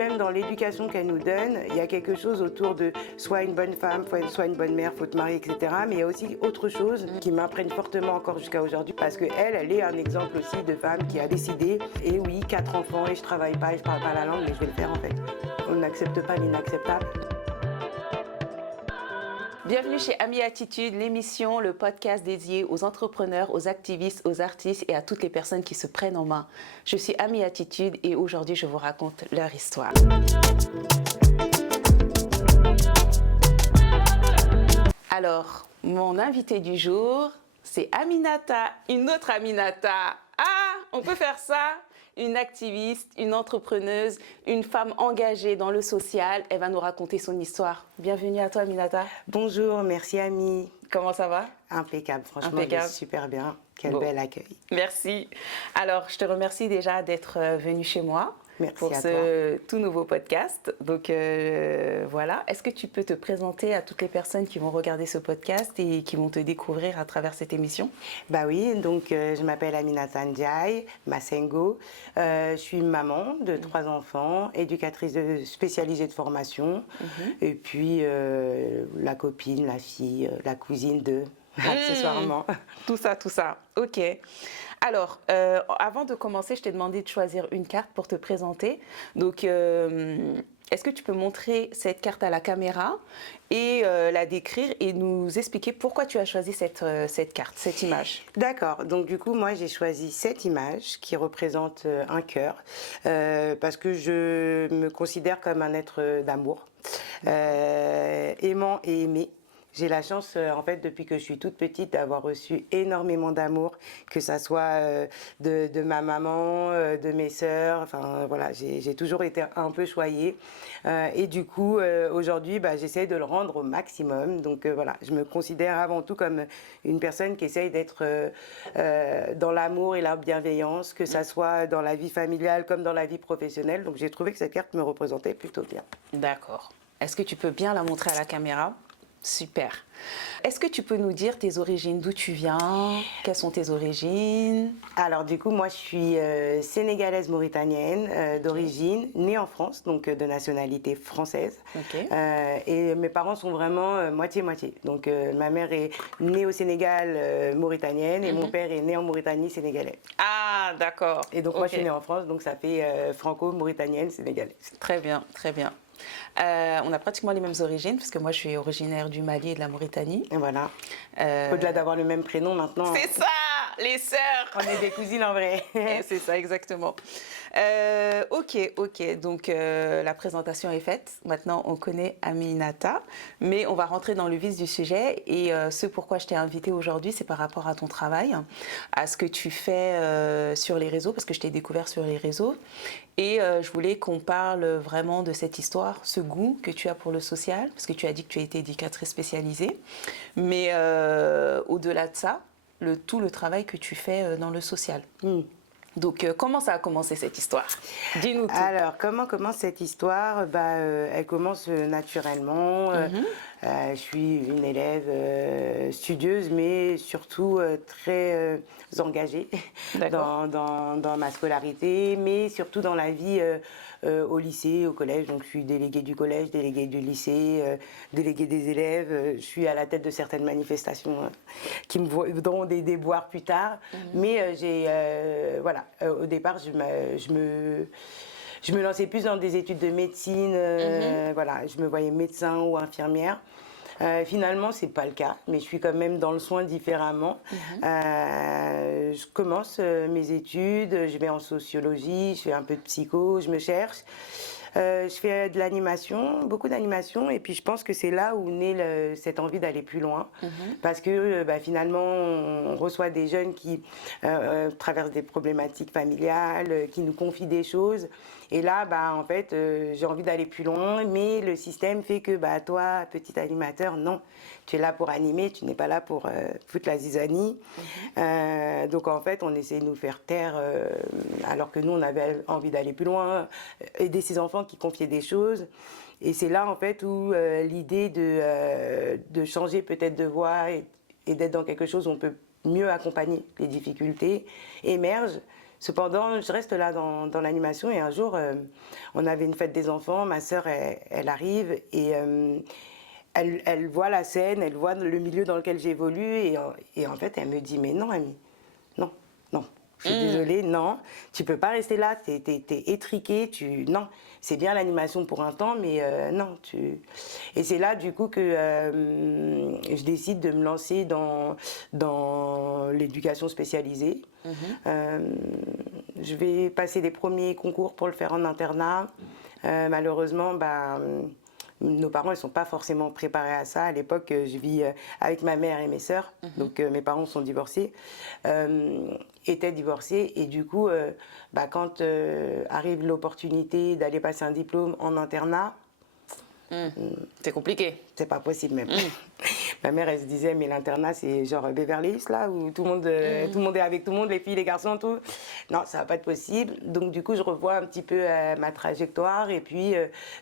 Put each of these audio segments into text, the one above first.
même dans l'éducation qu'elle nous donne, il y a quelque chose autour de soit une bonne femme, soit une bonne mère, faut te marier, etc. Mais il y a aussi autre chose qui m'imprègne fortement encore jusqu'à aujourd'hui, parce qu'elle est un exemple aussi de femme qui a décidé, et oui, 4 enfants, et je travaille pas, et je parle pas la langue, mais je vais le faire en fait. On n'accepte pas l'inacceptable. Bienvenue chez Ami Attitude, l'émission, le podcast dédié aux entrepreneurs, aux activistes, aux artistes et à toutes les personnes qui se prennent en main. Je suis Ami Attitude et aujourd'hui je vous raconte leur histoire. Alors, mon invité du jour, c'est Aminata, une autre Aminata. Ah, on peut faire ça? Une activiste, une entrepreneuse, une femme engagée dans le social. Elle va nous raconter son histoire. Bienvenue à toi, Aminata. Bonjour, merci Ami. Comment ça va? Impeccable, franchement, Impeccable. super bien. Quel Bon. bel accueil. Merci. Alors, je te remercie déjà d'être venue chez moi. Merci pour à ce tout nouveau podcast. Donc voilà, est-ce que tu peux te présenter à toutes les personnes qui vont regarder ce podcast et qui vont te découvrir à travers cette émission? Bah oui, donc je m'appelle Aminata Ndiaye Masengo. Je suis maman de 3 enfants, éducatrice spécialisée de formation, et puis la copine, la fille, la cousine de, accessoirement. Tout ça. Ok. Alors, avant de commencer, je t'ai demandé de choisir une carte pour te présenter. Donc, est-ce que tu peux montrer cette carte à la caméra et la décrire et nous expliquer pourquoi tu as choisi cette carte, cette image? D'accord, donc du coup moi j'ai choisi cette image qui représente un cœur parce que je me considère comme un être d'amour, aimant et aimé. J'ai la chance, en fait, depuis que je suis toute petite, d'avoir reçu énormément d'amour, que ça soit de ma maman, de mes sœurs. Enfin, voilà, j'ai toujours été un peu choyée. Et du coup, aujourd'hui, bah, j'essaie de le rendre au maximum. Donc voilà, je me considère avant tout comme une personne qui essaye d'être dans l'amour et la bienveillance, que ça soit dans la vie familiale comme dans la vie professionnelle. Donc j'ai trouvé que cette carte me représentait plutôt bien. D'accord. Est-ce que tu peux bien la montrer à la caméra? Super. Est-ce que tu peux nous dire tes origines, d'où tu viens? Quelles sont tes origines? Alors du coup, moi je suis sénégalaise mauritanienne d'origine, née en France, donc de nationalité française. Ok. Et mes parents sont vraiment moitié-moitié. Donc ma mère est née au Sénégal mauritanienne et mon père est né en Mauritanie sénégalaise. Ah, d'accord. Et donc moi je suis née en France, donc ça fait franco-mauritanienne sénégalaise. Très bien, très bien. On a pratiquement les mêmes origines, parce que moi je suis originaire du Mali et de la Mauritanie. Et voilà. Au-delà d'avoir le même prénom maintenant. C'est ça, les sœurs. On est des cousines en vrai. C'est ça, exactement. Ok. Donc la présentation est faite. Maintenant, on connaît Aminata, mais on va rentrer dans le vif du sujet. Et ce pourquoi je t'ai invitée aujourd'hui, c'est par rapport à ton travail, à ce que tu fais sur les réseaux, parce que je t'ai découvert sur les réseaux. Et je voulais qu'on parle vraiment de cette histoire, ce goût que tu as pour le social, parce que tu as dit que tu as été éducatrice spécialisée. Mais au-delà de ça, tout le travail que tu fais dans le social. Donc, comment ça a commencé cette histoire? Dis-nous tout. Alors, comment commence cette histoire? Elle commence naturellement. Je suis une élève studieuse, mais surtout très engagée dans ma scolarité, mais surtout dans la vie au lycée, au collège. Donc, je suis déléguée du collège, déléguée du lycée, déléguée des élèves. Je suis à la tête de certaines manifestations qui me donneront des déboires plus tard. Mais voilà, au départ, je me lançais plus dans des études de médecine. Voilà, je me voyais médecin ou infirmière. Finalement, c'est pas le cas, mais je suis quand même dans le soin différemment. Je commence mes études, je vais en sociologie, je fais un peu de psycho, je me cherche. Je fais de l'animation, beaucoup d'animation, et puis je pense que c'est là où naît cette envie d'aller plus loin, parce que finalement on reçoit des jeunes qui traversent des problématiques familiales, qui nous confient des choses, et là en fait j'ai envie d'aller plus loin, mais le système fait que toi, petit animateur, non, tu es là pour animer, tu n'es pas là pour foutre la zizanie. Donc en fait on essaie de nous faire taire, alors que nous on avait envie d'aller plus loin, aider ces enfants qui confiaient des choses. Et c'est là en fait où l'idée de changer peut-être de voie et d'être dans quelque chose où on peut mieux accompagner les difficultés émerge. Cependant, je reste là dans l'animation et un jour, on avait une fête des enfants, ma sœur, elle arrive et elle voit la scène, elle voit le milieu dans lequel j'évolue et en fait, elle me dit, mais non, Amy, non, non, je suis désolée, non, tu peux pas rester là, t'es étriquée, non, c'est bien l'animation pour un temps, mais non, Et c'est là, du coup, que je décide de me lancer dans l'éducation spécialisée. Je vais passer les premiers concours pour le faire en internat. Malheureusement, nos parents, ils ne sont pas forcément préparés à ça. À l'époque, je vis avec ma mère et mes sœurs. Donc, mes parents sont divorcés, étaient divorcés. Et du coup, quand arrive l'opportunité d'aller passer un diplôme en internat, c'est compliqué. c'est pas possible même. Ma mère, elle se disait, mais l'internat, c'est genre Beverly Hills, là, où tout le monde est avec tout le monde, les filles, les garçons, tout. Non, ça va pas être possible. Donc, du coup, je revois un petit peu ma trajectoire et puis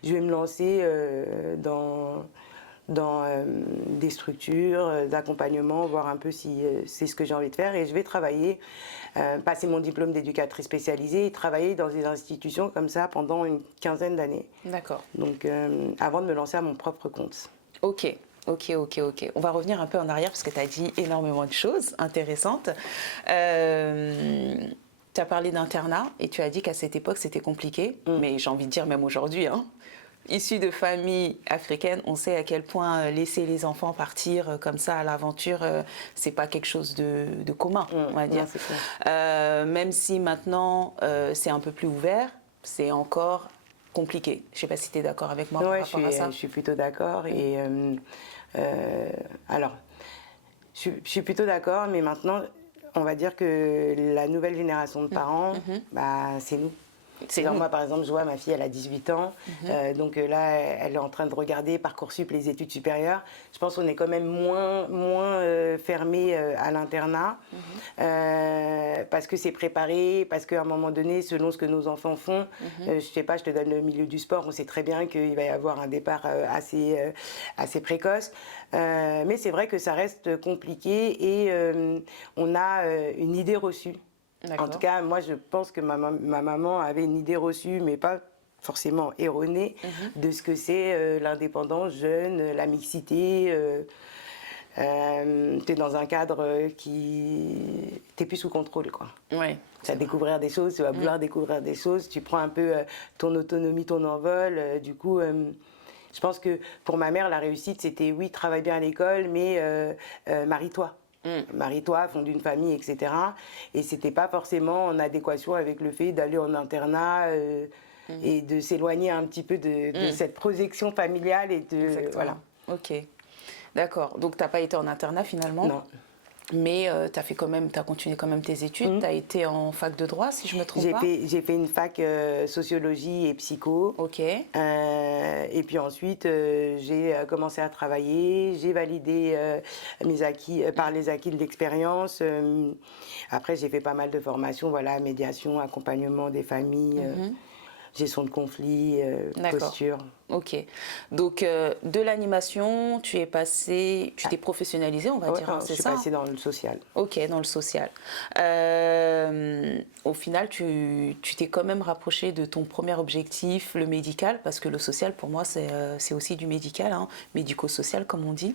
je vais me lancer dans des structures d'accompagnement, voir un peu si c'est ce que j'ai envie de faire. Et je vais travailler, passer mon diplôme d'éducatrice spécialisée et travailler dans des institutions comme ça pendant une quinzaine d'années. D'accord. Donc, avant de me lancer à mon propre compte. Ok. On va revenir un peu en arrière parce que tu as dit énormément de choses intéressantes. Tu as parlé d'internat et tu as dit qu'à cette époque, c'était compliqué. Mais j'ai envie de dire même aujourd'hui, hein. Issus de familles africaines, on sait à quel point laisser les enfants partir comme ça à l'aventure, c'est pas quelque chose de commun, on va dire. Même si maintenant c'est un peu plus ouvert, c'est encore compliqué. Je sais pas si tu es d'accord avec moi par rapport à ça. Je suis plutôt d'accord. Et alors, je suis plutôt d'accord, mais maintenant, on va dire que la nouvelle génération de parents, c'est nous. Moi, par exemple, je vois ma fille, elle a 18 ans. Donc là, elle est en train de regarder Parcoursup, les études supérieures. Je pense qu'on est quand même moins fermé à l'internat. Parce que c'est préparé, parce qu'à un moment donné, selon ce que nos enfants font, je sais pas, je te donne le milieu du sport, on sait très bien qu'il va y avoir un départ assez précoce. Mais c'est vrai que ça reste compliqué et on a une idée reçue. En tout cas, moi, je pense que ma maman avait une idée reçue, mais pas forcément erronée, de ce que c'est l'indépendance jeune, la mixité. Tu es dans un cadre qui... Tu plus sous contrôle, quoi. Ouais, tu vas découvrir des choses, tu vas vouloir découvrir des choses, tu prends un peu ton autonomie, ton envol. Du coup, je pense que pour ma mère, la réussite, c'était oui, travaille bien à l'école, mais marie-toi. Marie-toi, fonde une famille, etc. Et c'était pas forcément en adéquation avec le fait d'aller en internat et de s'éloigner un petit peu de cette projection familiale et de... Exactement. Voilà. Ok, d'accord. Donc, tu n'as pas été en internat finalement? Non. Mais tu as continué quand même tes études. Tu as été en fac de droit, si je ne me trompe pas. J'ai fait une fac sociologie et psycho. Ok. Et puis ensuite, j'ai commencé à travailler. J'ai validé mes acquis par les acquis de l'expérience. Après, j'ai fait pas mal de formations, voilà, médiation, accompagnement des familles. Gestion de conflits, posture. Ok. Donc, de l'animation, tu t'es professionnalisée, on va dire, hein, c'est ça? Je suis passée dans le social. Ok, dans le social. Au final, tu t'es quand même rapproché de ton premier objectif, le médical, parce que le social, pour moi, c'est aussi du médical, hein, médico-social, comme on dit.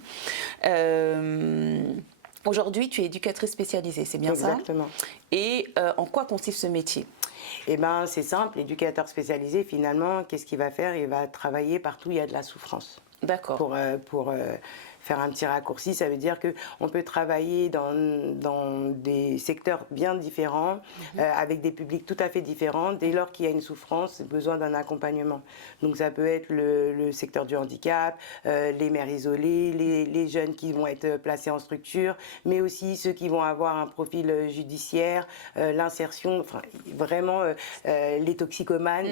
Aujourd'hui, tu es éducatrice spécialisée, c'est bien ça? Exactement. Et en quoi consiste ce métier? Eh bien, c'est simple, l'éducateur spécialisé, finalement, qu'est-ce qu'il va faire? Il va travailler partout où il y a de la souffrance. D'accord. Pour faire un petit raccourci, ça veut dire qu'on peut travailler dans des secteurs bien différents, avec des publics tout à fait différents, dès lors qu'il y a une souffrance, besoin d'un accompagnement. Donc ça peut être le secteur du handicap, les mères isolées, les jeunes qui vont être placés en structure, mais aussi ceux qui vont avoir un profil judiciaire, l'insertion, enfin vraiment les toxicomanes,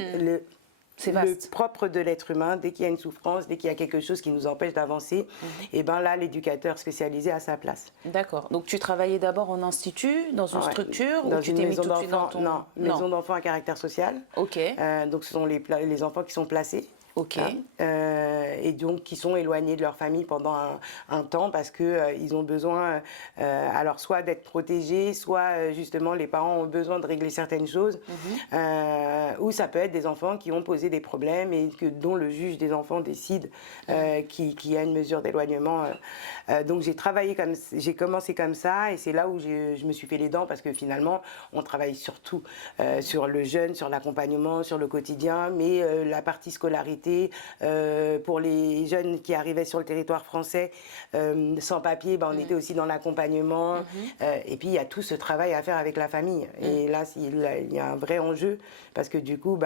C'est le vaste. propre de l'être humain, dès qu'il y a une souffrance, dès qu'il y a quelque chose qui nous empêche d'avancer, et ben là, l'éducateur spécialisé a sa place. D'accord. Donc tu travaillais d'abord en institut, dans une structure, dans ou tu une t'es mis maison tout de suite dans d'enfants, ton... non, maison d'enfants à caractère social. Ok. Donc ce sont les enfants qui sont placés. Ok. Hein, et donc qui sont éloignés de leur famille pendant un temps parce que ils ont besoin, alors soit d'être protégés, soit justement les parents ont besoin de régler certaines choses, ou ça peut être des enfants qui ont posé des problèmes et dont le juge des enfants décide qu'il y a une mesure d'éloignement. Donc j'ai commencé comme ça et c'est là où je me suis fait les dents parce que finalement on travaille surtout sur le jeune, sur l'accompagnement, sur le quotidien, mais la partie scolarité pour les jeunes qui arrivaient sur le territoire français sans papier, on était aussi dans l'accompagnement et puis il y a tout ce travail à faire avec la famille et là il y a un vrai enjeu parce que du coup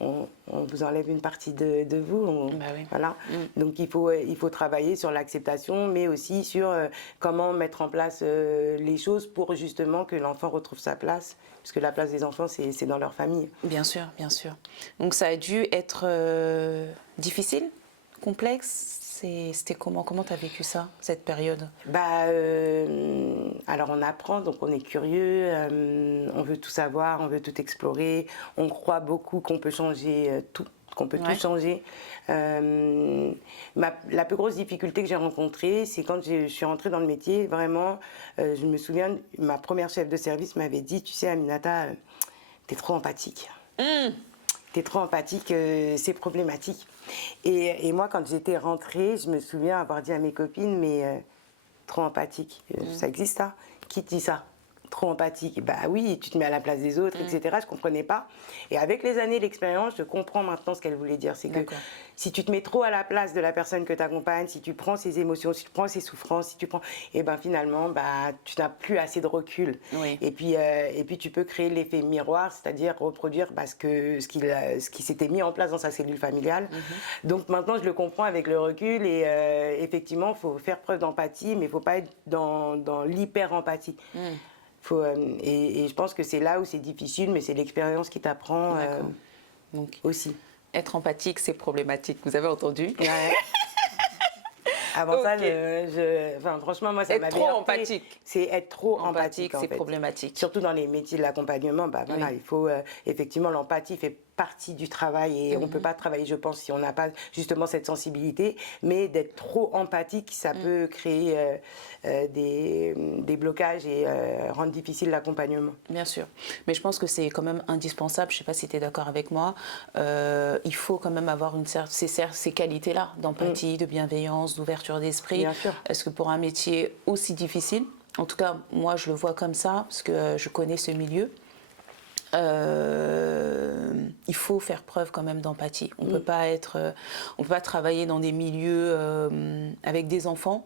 on vous enlève une partie de vous, Oui. voilà. Donc il faut travailler sur l'acceptation mais aussi sur comment mettre en place les choses pour justement que l'enfant retrouve sa place parce que la place des enfants c'est dans leur famille. Bien sûr, bien sûr. Donc ça a dû être difficile, complexe. C'était comment tu as vécu ça, cette période? Alors on apprend, donc on est curieux, on veut tout savoir, on veut tout explorer, on croit beaucoup qu'on peut changer tout, qu'on peut tout changer. La plus grosse difficulté que j'ai rencontrée, c'est quand je suis rentrée dans le métier, vraiment, je me souviens, ma première chef de service m'avait dit, tu sais Aminata, t'es trop empathique. T'es trop empathique, c'est problématique. Et moi, quand j'étais rentrée, je me souviens avoir dit à mes copines, mais trop empathique, ça existe ça? Qui te dit ça? Trop empathique. Bah oui, tu te mets à la place des autres, etc. Je comprenais pas. Et avec les années d'expérience, je comprends maintenant ce qu'elle voulait dire. C'est que si tu te mets trop à la place de la personne que tu accompagnes, si tu prends ses émotions, si tu prends ses souffrances, si tu prends, et ben finalement, tu n'as plus assez de recul. Oui. Et puis tu peux créer l'effet miroir, c'est-à-dire reproduire ce qui s'était mis en place dans sa cellule familiale. Donc maintenant, je le comprends avec le recul et effectivement, il faut faire preuve d'empathie, mais il ne faut pas être dans l'hyper-empathie. Et je pense que c'est là où c'est difficile, mais c'est l'expérience qui t'apprend Donc, aussi. Être empathique, c'est problématique. Vous avez entendu? Ouais. Avant ça, franchement, moi, ça m'a Être trop empathique. C'est être trop empathique, en c'est fait. problématique. Surtout dans les métiers de l'accompagnement, voilà, il faut effectivement l'empathie fait partie du travail et on ne peut pas travailler, je pense, si on n'a pas justement cette sensibilité. Mais d'être trop empathique, ça peut créer des blocages et rendre difficile l'accompagnement. Bien sûr. Mais je pense que c'est quand même indispensable. Je ne sais pas si tu es d'accord avec moi. Il faut quand même avoir ces qualités-là d'empathie, de bienveillance, d'ouverture d'esprit. Bien sûr. Est-ce que pour un métier aussi difficile, en tout cas, moi, je le vois comme ça, parce que je connais ce milieu, il faut faire preuve quand même d'empathie. On peut pas travailler dans des milieux avec des enfants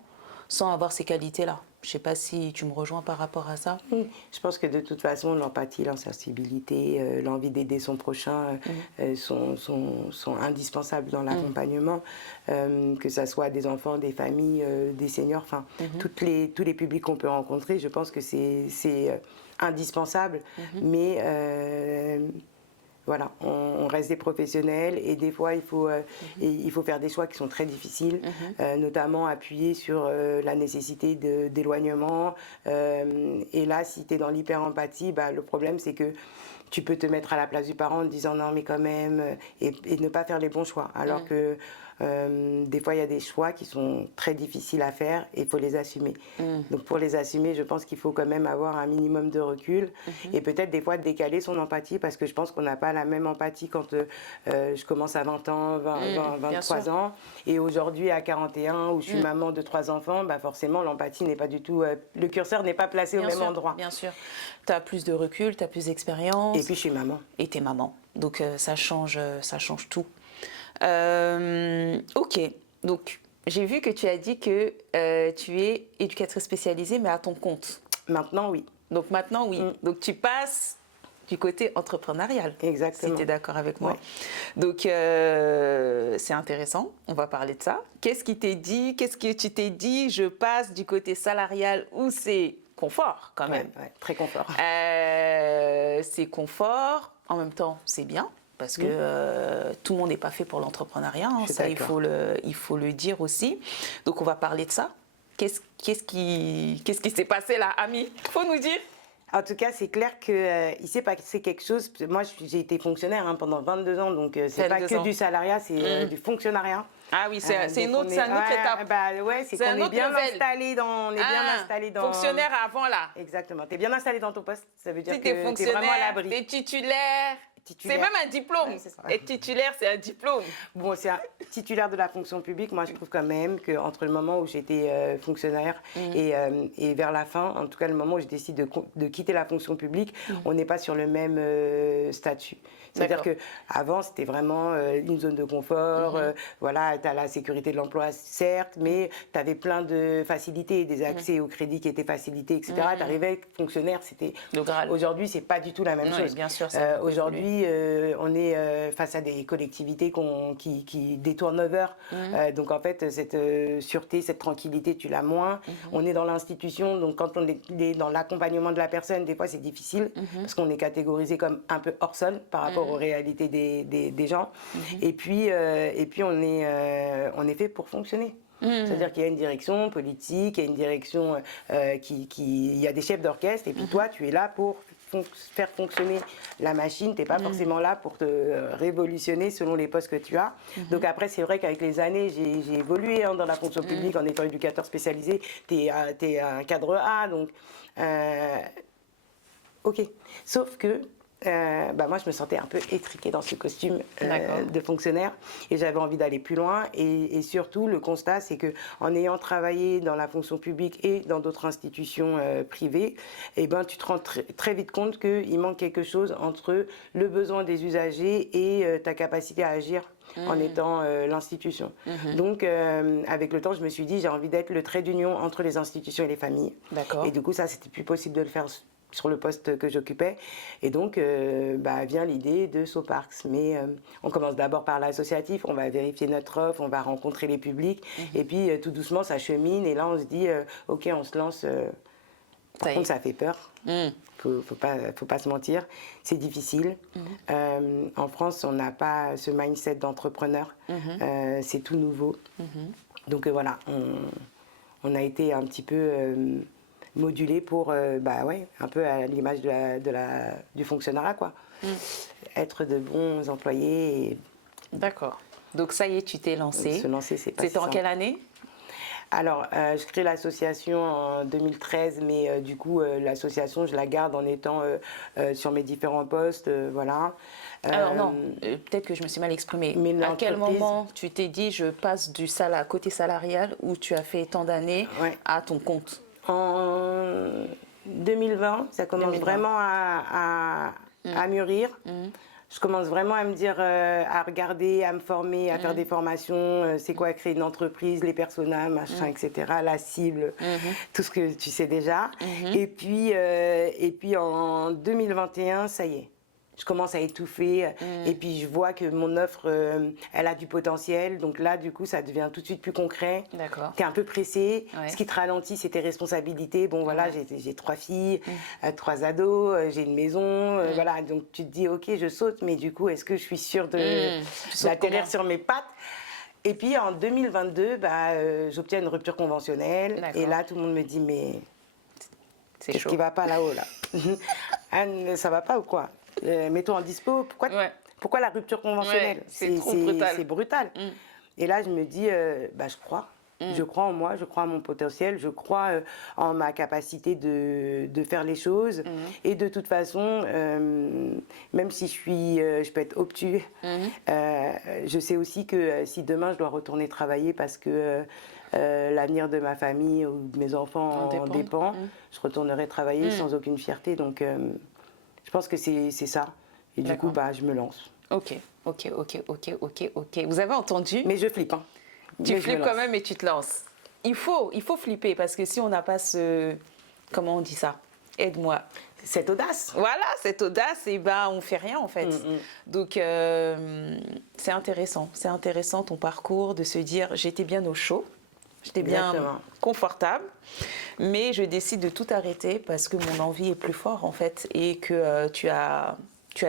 sans avoir ces qualités-là. Je ne sais pas si tu me rejoins par rapport à ça. Je pense que de toute façon, l'empathie, l'insensibilité, l'envie d'aider son prochain sont indispensables dans l'accompagnement, que ce soit des enfants, des familles, des seniors, enfin, tous les publics qu'on peut rencontrer, je pense que c'est indispensable, mais voilà, on reste des professionnels et des fois il faut faire des choix qui sont très difficiles, notamment appuyer sur la nécessité d'éloignement. Et là, si tu es dans l'hyper-empathie, le problème c'est que tu peux te mettre à la place du parent en te disant non mais quand même, et ne pas faire les bons choix. Alors que des fois il y a des choix qui sont très difficiles à faire et il faut les assumer. Donc pour les assumer, je pense qu'il faut quand même avoir un minimum de recul et peut-être des fois décaler son empathie parce que je pense qu'on n'a pas la même empathie quand je commence à 20 ans, 23 ans et aujourd'hui à 41 où je suis maman de 3 enfants, forcément l'empathie n'est pas du tout, le curseur n'est pas placé au même endroit. Bien sûr, tu as plus de recul, tu as plus d'expérience. Et puis je suis maman. Et tu es maman, donc ça change tout. Ok, donc j'ai vu que tu as dit que tu es éducatrice spécialisée, mais à ton compte. Maintenant, oui. Donc maintenant, oui. Donc tu passes du côté entrepreneurial. Exactement. Si tu es d'accord avec moi. Ouais. Donc c'est intéressant, on va parler de ça. Qu'est-ce qui t'est dit? Qu'est-ce que tu t'es dit? Je passe du côté salarial où c'est confort quand même. Ouais, très confort. C'est confort, en même temps c'est bien. Parce que tout le monde n'est pas fait pour l'entrepreneuriat, ça il faut le dire aussi. Donc on va parler de ça. Qu'est-ce qui s'est passé là, Ami? Faut nous dire. En tout cas, c'est clair qu'il s'est passé quelque chose. Moi, j'ai été fonctionnaire pendant 22 ans, donc c'est pas 22 que ans. du salariat, c'est du fonctionnariat. Ah oui, c'est une Donc autre, c'est une autre étape. Bah ouais, c'est qu'on est autre bien level. installé dans, on est bien installé dans. Fonctionnaire avant là. Exactement. T'es bien installé dans ton poste. Ça veut dire Si que t'es t'es fonctionnaire, vraiment à l'abri. t'es titulaire. C'est Titulaire. même un diplôme. Ouais, c'est ça. Être titulaire, c'est un diplôme. Bon, c'est un titulaire de la fonction publique. Moi, je trouve quand même qu'entre le moment où j'étais fonctionnaire et vers la fin, en tout cas le moment où je décide de quitter la fonction publique, on n'est pas sur le même statut. C'est-à-dire qu'avant, c'était vraiment une zone de confort. Voilà, tu as la sécurité de l'emploi, certes, mais tu avais plein de facilités, des accès au crédit qui étaient facilités, etc. Tu arrivais fonctionnaire, c'était. Le Graal. Aujourd'hui, c'est pas du tout la même chose. Bien sûr. Aujourd'hui, on est face à des collectivités qui détournent 9 heures. Donc, en fait, cette sûreté, cette tranquillité, tu l'as moins. On est dans l'institution, donc quand on est dans l'accompagnement de la personne, des fois, c'est difficile parce qu'on est catégorisé comme un peu hors sol par rapport aux réalités des gens. Et puis on est fait pour fonctionner. C'est-à-dire qu'il y a une direction politique, il y a une direction il y a des chefs d'orchestre, et puis toi, tu es là pour faire fonctionner la machine. Tu n'es pas forcément là pour te révolutionner selon les postes que tu as. Donc après, c'est vrai qu'avec les années, j'ai évolué dans la fonction publique en étant éducateur spécialisé. Tu es un cadre A, donc ok. Sauf que moi, je me sentais un peu étriquée dans ce costume de fonctionnaire et j'avais envie d'aller plus loin. Et surtout, le constat, c'est qu'en ayant travaillé dans la fonction publique et dans d'autres institutions privées, tu te rends très vite compte qu'il manque quelque chose entre le besoin des usagers et ta capacité à agir en étant l'institution. Donc, avec le temps, je me suis dit, j'ai envie d'être le trait d'union entre les institutions et les familles. Et du coup, ça, c'était plus possible de le faire sur le poste que j'occupais. Et donc, vient l'idée de Soparks. Mais on commence d'abord par l'associatif, on va vérifier notre offre, on va rencontrer les publics. Et puis, tout doucement, ça chemine. Et là, on se dit, OK, on se lance. Par contre, ça fait peur. Faut pas se mentir. C'est difficile. En France, on n'a pas ce mindset d'entrepreneur. C'est tout nouveau. Donc, voilà, on a été un petit peu modulé pour, un peu à l'image du fonctionnariat, quoi. Être de bons employés. Et d'accord. Donc ça y est, tu t'es lancé. Se lancer, c'est pas C'était en quelle année? Alors, je crée l'association en 2013, mais du coup, l'association, je la garde en étant sur mes différents postes, voilà. Alors non, peut-être que je me suis mal exprimée. Mais à quel moment tu t'es dit, je passe du côté salarial où tu as fait tant d'années à ton compte? En 2020, ça commence vraiment à mûrir. Je commence vraiment à me dire, à regarder, à me former, à faire des formations. C'est quoi créer une entreprise, les personas, machin, etc. La cible, tout ce que tu sais déjà. Et puis en 2021, ça y est. Je commence à étouffer et puis je vois que mon offre, elle a du potentiel. Donc là, du coup, ça devient tout de suite plus concret. D'accord. Tu es un peu pressé. Ce qui te ralentit, c'est tes responsabilités. Bon, voilà, j'ai 3 filles, 3 ados, j'ai une maison. Voilà, donc tu te dis, OK, je saute, mais du coup, est-ce que je suis sûre d'atterrir sur mes pattes? Et puis en 2022, j'obtiens une rupture conventionnelle. Et là, tout le monde me dit, mais qu'est-ce qui ne va pas là-haut, là? Anne, ça va pas ou quoi? Mets-toi en dispo. Pourquoi la rupture conventionnelle? C'est trop brutal. C'est brutal. Et là, je me dis, je crois. Je crois en moi, je crois en mon potentiel, je crois en ma capacité de faire les choses. Et de toute façon, même si je peux être obtus, je sais aussi que si demain je dois retourner travailler parce que l'avenir de ma famille ou de mes enfants en dépend, je retournerai travailler sans aucune fierté. Donc, je pense que c'est ça. Et du coup, je me lance. Ok. Vous avez entendu? Mais je flippe, hein. Tu flippes quand même et tu te lances. Il faut flipper parce que si on n'a pas comment on dit ça? Aide-moi. Cette audace. Voilà, cette audace, et on fait rien en fait. Donc c'est intéressant ton parcours de se dire j'étais bien au chaud, j'étais bien confortable, mais je décide de tout arrêter parce que mon envie est plus forte en fait et que tu as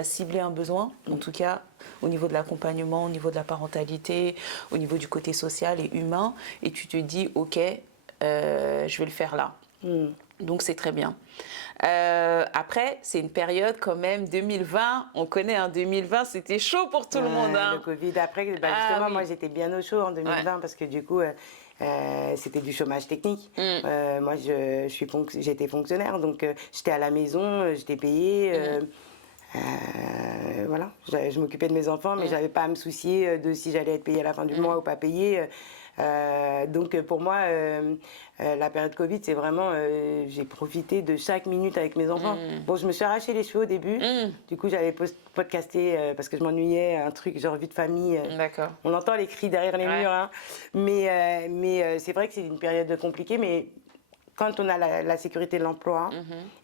ciblé un besoin, en tout cas au niveau de l'accompagnement, au niveau de la parentalité, au niveau du côté social et humain, et tu te dis ok, je vais le faire là. Donc, c'est très bien. Après, c'est une période quand même, 2020, on connaît, hein, 2020, c'était chaud pour tout le monde. Hein. Le Covid, après, bah, justement, moi, j'étais bien au chaud en 2020 parce que du coup, c'était du chômage technique. Moi, j'étais fonctionnaire, donc j'étais à la maison, j'étais payée. Voilà, je m'occupais de mes enfants, mais j'avais pas à me soucier de si j'allais être payée à la fin du mois ou pas payée. Donc pour moi, la période Covid, c'est vraiment, j'ai profité de chaque minute avec mes enfants. Bon, je me suis arraché les cheveux au début. Du coup, j'avais podcasté parce que je m'ennuyais, un truc genre vie de famille. D'accord. On entend les cris derrière les murs, hein. Mais c'est vrai que c'est une période compliquée, mais quand on a la sécurité de l'emploi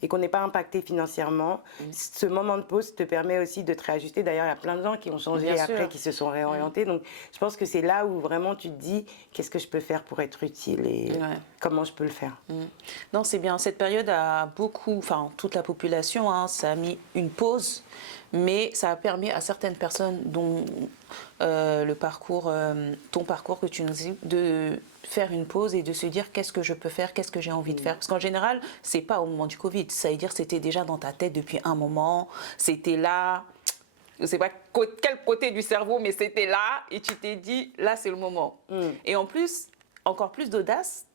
et qu'on n'est pas impacté financièrement, ce moment de pause te permet aussi de te réajuster. D'ailleurs, il y a plein de gens qui ont changé Bien après, sûr. qui se sont réorientés. Donc, je pense que c'est là où vraiment tu te dis qu'est-ce que je peux faire pour être utile et comment je peux le faire. Non, c'est bien. Cette période a beaucoup, enfin, toute la population, hein, ça a mis une pause, mais ça a permis à certaines personnes dont ton parcours que tu nous dis, de faire une pause et de se dire qu'est-ce que je peux faire, qu'est-ce que j'ai envie de faire. Parce qu'en général, c'est pas au moment du Covid. Ça veut dire c'était déjà dans ta tête depuis un moment, c'était là. Je ne sais pas quel côté du cerveau, mais c'était là et tu t'es dit, là, c'est le moment. Et en plus, encore plus d'audace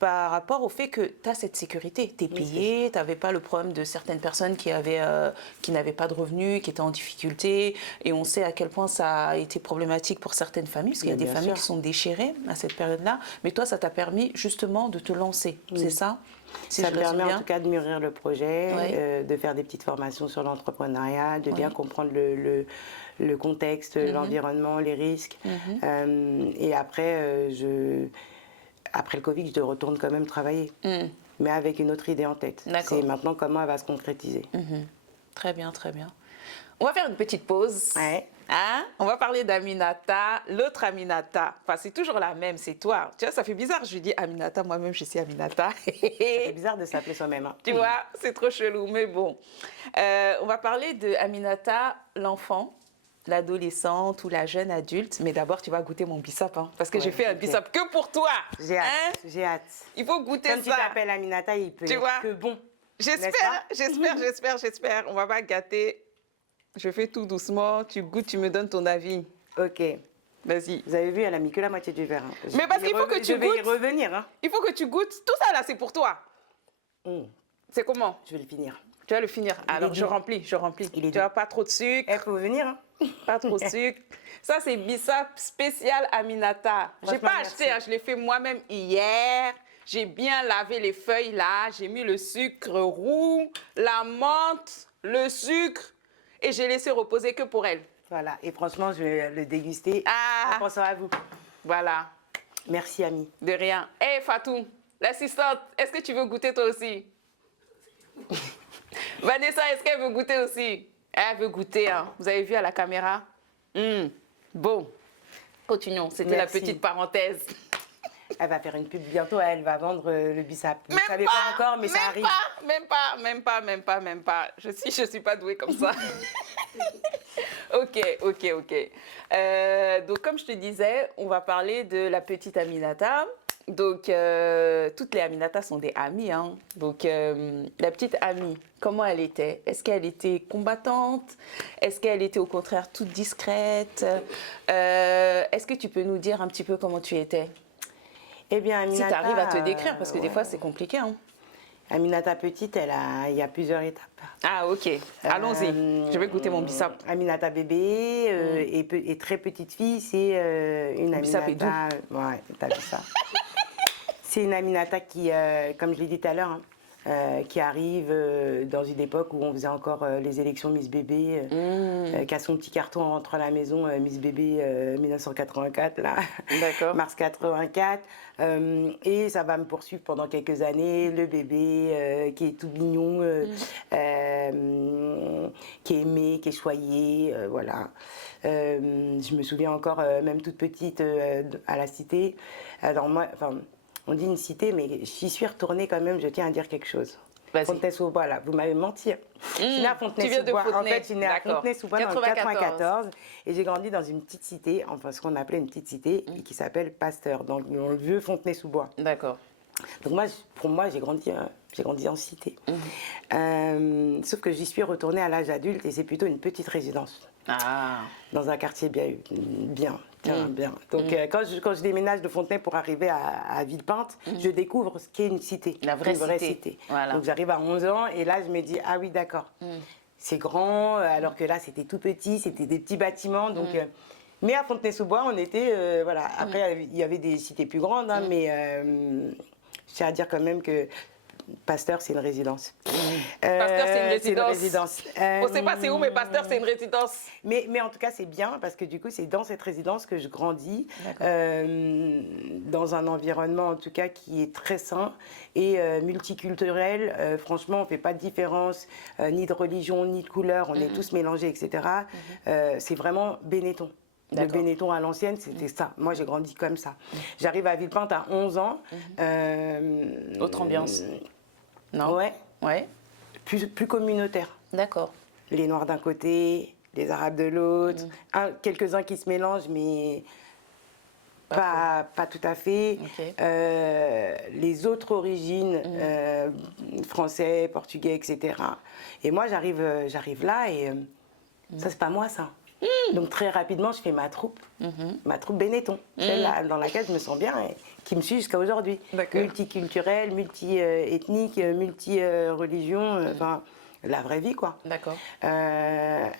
par rapport au fait que tu as cette sécurité. Tu es payé, tu n'avais pas le problème de certaines personnes qui n'avaient pas de revenus, qui étaient en difficulté. Et on sait à quel point ça a été problématique pour certaines familles, parce qu'il y a des familles qui sont déchirées à cette période-là. Mais toi, ça t'a permis justement de te lancer, c'est ça? Ça permet en tout cas de mûrir le projet, de faire des petites formations sur l'entrepreneuriat, de bien comprendre le contexte, l'environnement, les risques. Et après, après le Covid, je retourne quand même travailler, mais avec une autre idée en tête. C'est maintenant comment elle va se concrétiser. Très bien, très bien. On va faire une petite pause. Ouais. Hein? On va parler d'Aminata, l'autre Aminata. Enfin, c'est toujours la même, c'est toi. Tu vois, ça fait bizarre, je lui dis Aminata, moi-même, je suis Aminata. C'est bizarre de s'appeler soi-même. Hein. Tu vois, c'est trop chelou, mais bon. On va parler d'Aminata, l'enfant, l'adolescente ou la jeune adulte. Mais d'abord, tu vas goûter mon bissap, hein, parce que j'ai fait un bissap que pour toi. J'ai hâte, Hein? j'ai hâte. Il faut goûter Comme ça. Comme tu t'appelles Aminata, il peut être que bon. J'espère. On va pas gâter. Je fais tout doucement. Tu goûtes, tu me donnes ton avis. Ok. Vas-y. Vous avez vu, elle a mis que la moitié du verre. Hein. Mais parce qu'il faut que tu goûtes. Je vais y revenir. Hein. Il faut que tu goûtes. Tout ça là, c'est pour toi. C'est comment? Je vais le finir. Tu vas le finir. Alors, je remplis. Tu n'as pas trop de sucre. Il faut venir. Hein. Pas trop de sucre. Ça, c'est bissap spécial Aminata. Je n'ai pas acheté, hein, je l'ai fait moi-même hier. J'ai bien lavé les feuilles là. J'ai mis le sucre roux, la menthe, le sucre. Et j'ai laissé reposer que pour elle. Voilà. Et franchement, je vais le déguster en pensant à vous. Voilà. Merci, Ami. De rien. Hé, Fatou, l'assistante, est-ce que tu veux goûter toi aussi? Vanessa, est-ce qu'elle veut goûter aussi? Elle veut goûter, hein. Vous avez vu à la caméra? Bon, continuons. C'était la petite parenthèse. Elle va faire une pub bientôt, elle va vendre le bissap. Vous ne savez pas encore, mais ça arrive. Même pas. Je suis pas douée comme ça. Ok. Donc, comme je te disais, on va parler de la petite Aminata. Donc, toutes les Aminatas sont des amies. Hein. Donc, la petite Ami, comment elle était? Est-ce qu'elle était combattante? Est-ce qu'elle était au contraire toute discrète? Est-ce que tu peux nous dire un petit peu comment tu étais? Eh bien, Aminata, si tu arrives à te décrire, parce que des fois, c'est compliqué. Hein. Aminata petite, il y a plusieurs étapes. Ah, ok. Allons-y. Je vais goûter mon bissap. Aminata bébé et très petite fille, c'est une Aminata. Ouais, t'as vu ça. C'est une Aminata qui, comme je l'ai dit tout à l'heure, qui arrive dans une époque où on faisait encore les élections Miss Bébé, qui a son petit carton en rentrant à la maison, Miss Bébé 1984, là, mars 84. Et ça va me poursuivre pendant quelques années, le bébé qui est tout mignon, qui est aimé, qui est choyé, voilà. Je me souviens encore, même toute petite, à la cité. Alors moi, on dit une cité, mais j'y suis retournée quand même, je tiens à dire quelque chose. Fontenay-sous-Bois, là, vous m'avez menti. Je suis née à Fontenay-sous-Bois. En fait, je suis née à Fontenay-sous-Bois dans le 94 et j'ai grandi dans une petite cité, enfin ce qu'on appelait une petite cité, et qui s'appelle Pasteur, dans le vieux Fontenay-sous-Bois. D'accord. Donc moi, pour moi, j'ai grandi en cité. Sauf que j'y suis retournée à l'âge adulte et c'est plutôt une petite résidence. Ah. Dans un quartier bien. Donc quand je déménage de Fontenay pour arriver à Villepinte, je découvre ce qu'est une cité. La vraie une vraie cité. Voilà. Donc j'arrive à 11 ans et là je me dis, ah oui d'accord, c'est grand, alors que là c'était tout petit, c'était des petits bâtiments. Donc, mais à Fontenay-sous-Bois, on était, voilà. Après il y avait des cités plus grandes, hein, mais je tiens à dire quand même que Pasteur, c'est une résidence. Pasteur, c'est une résidence. On ne sait pas c'est où, mais Pasteur, c'est une résidence. Mais en tout cas, c'est bien parce que du coup, c'est dans cette résidence que je grandis, dans un environnement en tout cas qui est très sain et multiculturel. Franchement, on ne fait pas de différence ni de religion, ni de couleur. On est tous mélangés, etc. C'est vraiment Benetton. Le Benetton à l'ancienne, c'était ça. Moi, j'ai grandi comme ça. J'arrive à Villepinte à 11 ans. Autre ambiance. Non. Ouais. Plus communautaire. D'accord. Les Noirs d'un côté, les Arabes de l'autre. Quelques-uns qui se mélangent, mais pas tout à fait. Okay. Les autres origines, français, portugais, etc. Et moi, j'arrive là et ça, c'est pas moi, ça. Donc très rapidement, je fais ma troupe Benetton, celle dans laquelle je me sens bien et qui me suit jusqu'à aujourd'hui. Multiculturelle, multi-ethnique, multi-religion, enfin la vraie vie quoi. D'accord.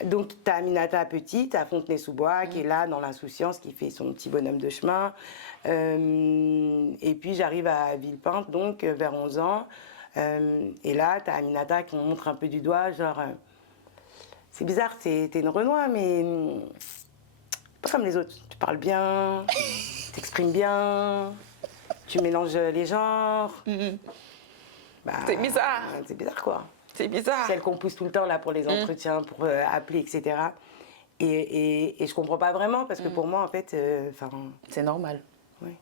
Donc tu as Aminata petite à Fontenay-sous-Bois qui est là dans l'insouciance, qui fait son petit bonhomme de chemin. Et puis j'arrive à Villepinte, donc vers 11 ans. Et là, tu as Aminata qui me montre un peu du doigt, genre... C'est bizarre, t'es une Renoir, mais pas comme les autres. Tu parles bien, t'exprimes bien, tu mélanges les genres. Bah, c'est bizarre. C'est bizarre, quoi. C'est bizarre. Celle qu'on pousse tout le temps là pour les entretiens, pour appeler, etc. Et je comprends pas vraiment, parce que pour moi, en fait... c'est normal. Oui.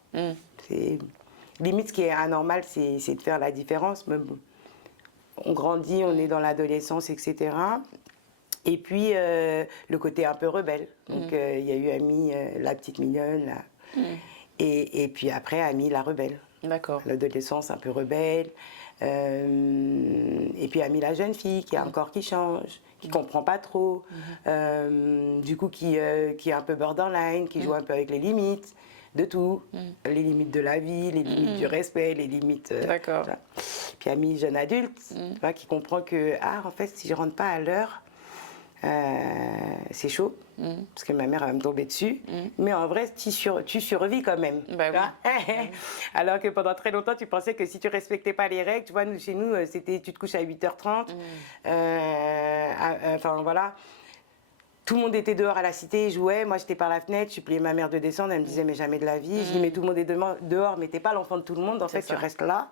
Limite, ce qui est anormal, c'est de faire la différence. Mais bon, on grandit, on est dans l'adolescence, etc. Et puis, le côté un peu rebelle. Donc, il y a eu Ami, la petite mignonne. Là. Et puis après, Ami, la rebelle. D'accord. L'adolescence un peu rebelle. Et puis, Ami, la jeune fille, qui a un corps qui change, qui ne comprend pas trop. Du coup, qui est un peu borderline, qui joue un peu avec les limites de tout. Les limites de la vie, les limites du respect, les limites... D'accord. Puis, Ami, jeune adulte, qui comprend que, en fait, si je ne rentre pas à l'heure, c'est chaud, parce que ma mère va me tomber dessus. Mais en vrai, tu survis quand même. Bah oui. Alors que pendant très longtemps, tu pensais que si tu respectais pas les règles, tu vois, chez nous, c'était tu te couches à 8h30. Enfin, voilà. Tout le monde était dehors à la cité, jouait. Moi, j'étais par la fenêtre, je suppliais ma mère de descendre. Elle me disait, mais jamais de la vie. Je dis, mais tout le monde est dehors, mais t'es pas l'enfant de tout le monde. En fait, tu restes là.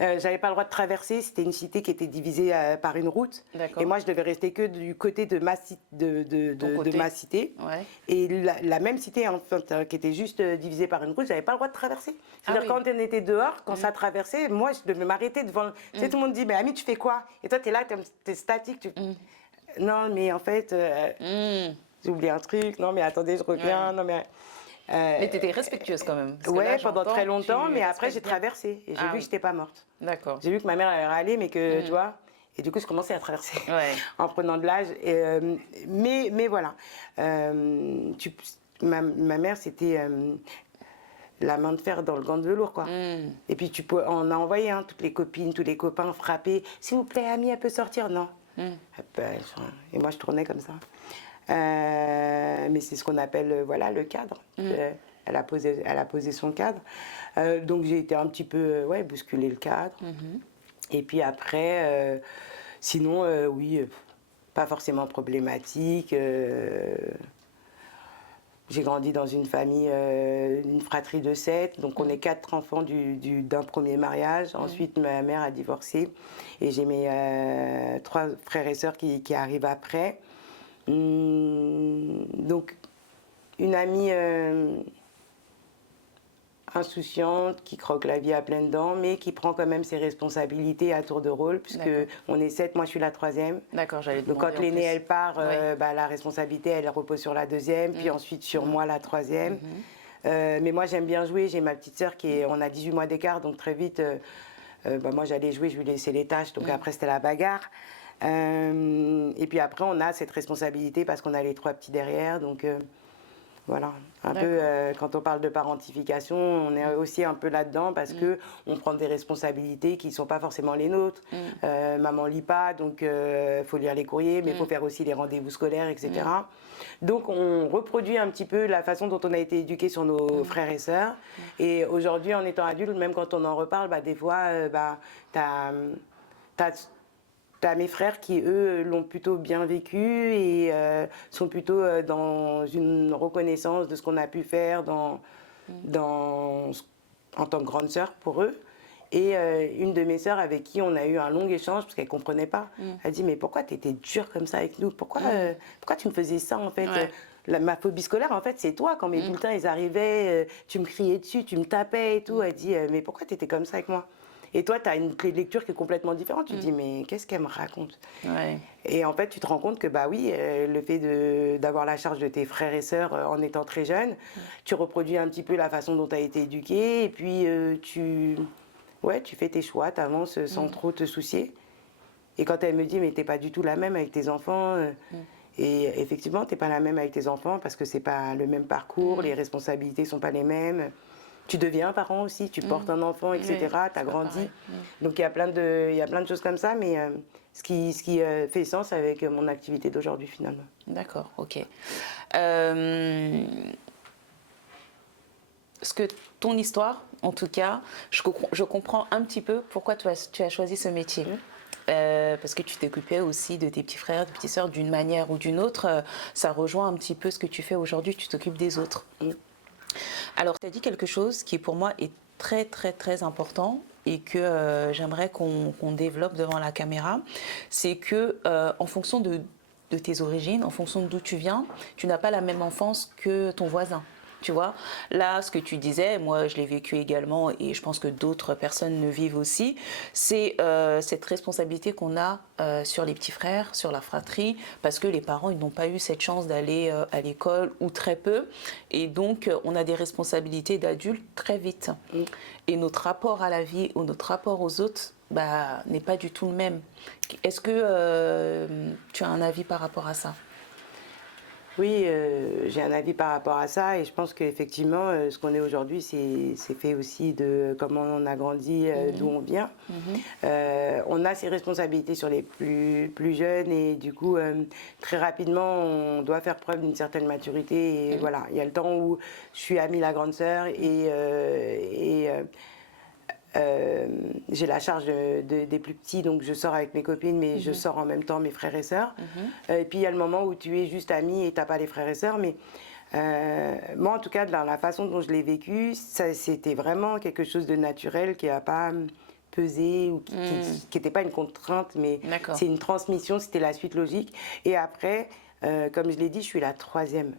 J'avais pas le droit de traverser, c'était une cité qui était divisée par une route. Et moi, je devais rester que du côté de ma cité. Ouais. Et la même cité, en fait, qui était juste divisée par une route, j'avais pas le droit de traverser. C'est-à-dire, quand on était dehors, quand ça traversait, moi, je devais m'arrêter devant... Tu sais, tout le monde dit, mais Ami, tu fais quoi? Et toi, t'es là, t'es statique. Non, mais en fait, j'ai oublié un truc. Non, mais attendez, je reviens. Non, mais... Mais tu étais respectueuse quand même. Oui, pendant très longtemps, mais après j'ai traversé et j'ai vu que je n'étais pas morte. D'accord. J'ai vu que ma mère allait râler, mais que, tu vois, et du coup je commençais à traverser en prenant de l'âge. Mais voilà, ma mère c'était la main de fer dans le gant de velours, quoi. Et puis on a envoyé toutes les copines, tous les copains frapper. S'il vous plaît, Ami, elle peut sortir? Non. Et moi je tournais comme ça. Mais c'est ce qu'on appelle le cadre. Elle a posé son cadre. Donc j'ai été un petit peu bousculer le cadre. Et puis après, sinon, oui, pas forcément problématique. J'ai grandi dans une famille, une fratrie de 7. Donc on est 4 enfants d'un premier mariage. Ensuite, ma mère a divorcé. Et j'ai mes 3 frères et sœurs qui arrivent après. Donc, une amie insouciante qui croque la vie à pleines dents, mais qui prend quand même ses responsabilités à tour de rôle, puisque on est 7, moi je suis la 3e. D'accord, j'allais te demander. Donc, quand l'aînée elle part, la responsabilité elle repose sur la 2e, puis ensuite sur moi la 3e. Mais moi, j'aime bien jouer. J'ai ma petite sœur on a 18 mois d'écart, donc très vite, moi, j'allais jouer, je lui laissais les tâches. Donc après, c'était la bagarre. Et puis après, on a cette responsabilité parce qu'on a les 3 petits derrière. Donc voilà, un peu quand on parle de parentification, on est aussi un peu là-dedans parce que on prend des responsabilités qui ne sont pas forcément les nôtres. Maman lit pas, donc faut lire les courriers, mais il faut faire aussi les rendez-vous scolaires, etc. Donc on reproduit un petit peu la façon dont on a été éduqué sur nos frères et sœurs. Et aujourd'hui, en étant adulte, même quand on en reparle, bah, des fois, t'as mes frères qui, eux, l'ont plutôt bien vécu et sont plutôt dans une reconnaissance de ce qu'on a pu faire en tant que grande sœur pour eux. Et une de mes sœurs avec qui on a eu un long échange, parce qu'elle ne comprenait pas, elle dit « Mais pourquoi tu étais dure comme ça avec nous? Pourquoi tu me faisais ça en fait ma phobie scolaire, en fait, c'est toi. Quand mes bulletins ils arrivaient, tu me criais dessus, tu me tapais et tout. » Elle dit « Mais pourquoi tu étais comme ça avec moi ?» Et toi, tu as une clé de lecture qui est complètement différente. Tu te dis, mais qu'est-ce qu'elle me raconte? Et en fait, tu te rends compte que, bah oui, le fait d'avoir la charge de tes frères et sœurs en étant très jeune, tu reproduis un petit peu la façon dont tu as été éduqué. Et puis, tu fais tes choix, tu avances sans trop te soucier. Et quand elle me dit, mais t'es pas du tout la même avec tes enfants. Et effectivement, t'es pas la même avec tes enfants parce que c'est pas le même parcours, les responsabilités sont pas les mêmes. Tu deviens un parent aussi, tu portes un enfant, etc. Tu as grandi. Donc il y a plein de choses comme ça, mais ce qui fait sens avec mon activité d'aujourd'hui finalement. D'accord, ok. Ton histoire, en tout cas, je comprends un petit peu pourquoi tu as choisi ce métier. Parce que tu t'occupais aussi de tes petits frères, de petites sœurs d'une manière ou d'une autre. Ça rejoint un petit peu ce que tu fais aujourd'hui, tu t'occupes des autres. Alors, tu as dit quelque chose qui pour moi est très très très important et que j'aimerais qu'on développe devant la caméra. C'est que en fonction de tes origines, en fonction d'où tu viens, tu n'as pas la même enfance que ton voisin. Tu vois, là, ce que tu disais, moi, je l'ai vécu également et je pense que d'autres personnes le vivent aussi, c'est cette responsabilité qu'on a sur les petits frères, sur la fratrie, parce que les parents, ils n'ont pas eu cette chance d'aller à l'école ou très peu. Et donc, on a des responsabilités d'adultes très vite. Et notre rapport à la vie ou notre rapport aux autres n'est pas du tout le même. Est-ce que tu as un avis par rapport à ça ? Oui, j'ai un avis par rapport à ça et je pense qu'effectivement, ce qu'on est aujourd'hui, c'est fait aussi de comment on a grandi, d'où on vient. On a ces responsabilités sur les plus jeunes et du coup, très rapidement, on doit faire preuve d'une certaine maturité. Et voilà, il y a le temps où je suis amie la grande sœur et j'ai la charge des plus petits, donc je sors avec mes copines, mais je sors en même temps mes frères et sœurs. Et puis il y a le moment où tu es juste amie et tu n'as pas les frères et sœurs. Mais moi, en tout cas, dans la façon dont je l'ai vécu, c'était vraiment quelque chose de naturel qui n'a pas pesé ou qui n'était pas une contrainte, mais c'est une transmission, c'était la suite logique. Et après, comme je l'ai dit, je suis la 3e.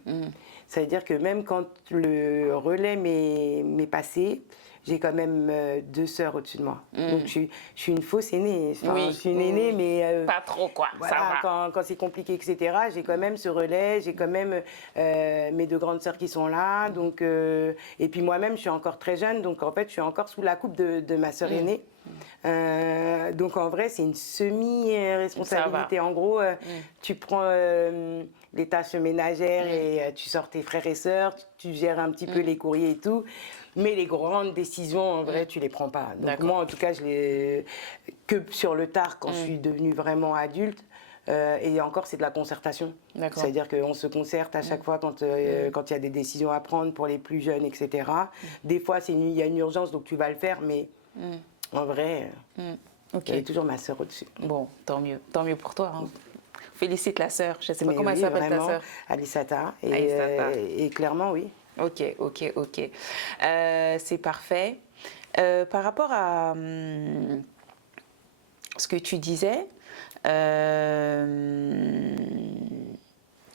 Ça veut dire que même quand le relais m'est passé, j'ai quand même 2 sœurs au-dessus de moi. Donc je suis une fausse aînée. Enfin, je suis une aînée, mais... pas trop, quoi. Voilà, ça va. Quand c'est compliqué, etc., j'ai quand même ce relais, j'ai quand même mes 2 grandes sœurs qui sont là. Donc, et puis moi-même, je suis encore très jeune, donc en fait, je suis encore sous la coupe de ma sœur aînée. Donc en vrai, c'est une semi-responsabilité. En gros, tu prends les tâches ménagères et tu sors tes frères et sœurs, tu gères un petit peu les courriers et tout. Mais les grandes décisions, en vrai, tu les prends pas. Donc moi, en tout cas, je les que sur le tard, quand je suis devenue vraiment adulte. Et encore, c'est de la concertation. C'est-à-dire qu'on se concerte à chaque fois quand il y a des décisions à prendre pour les plus jeunes, etc. Des fois, il y a une urgence, donc tu vas le faire, mais en vrai, il y a toujours ma sœur au-dessus. Bon, tant mieux pour toi. Hein. Félicite la sœur. Je ne sais pas comment elle s'appelle, ta sœur. Alisata. Et clairement, oui. Ok. C'est parfait. Par rapport à ce que tu disais,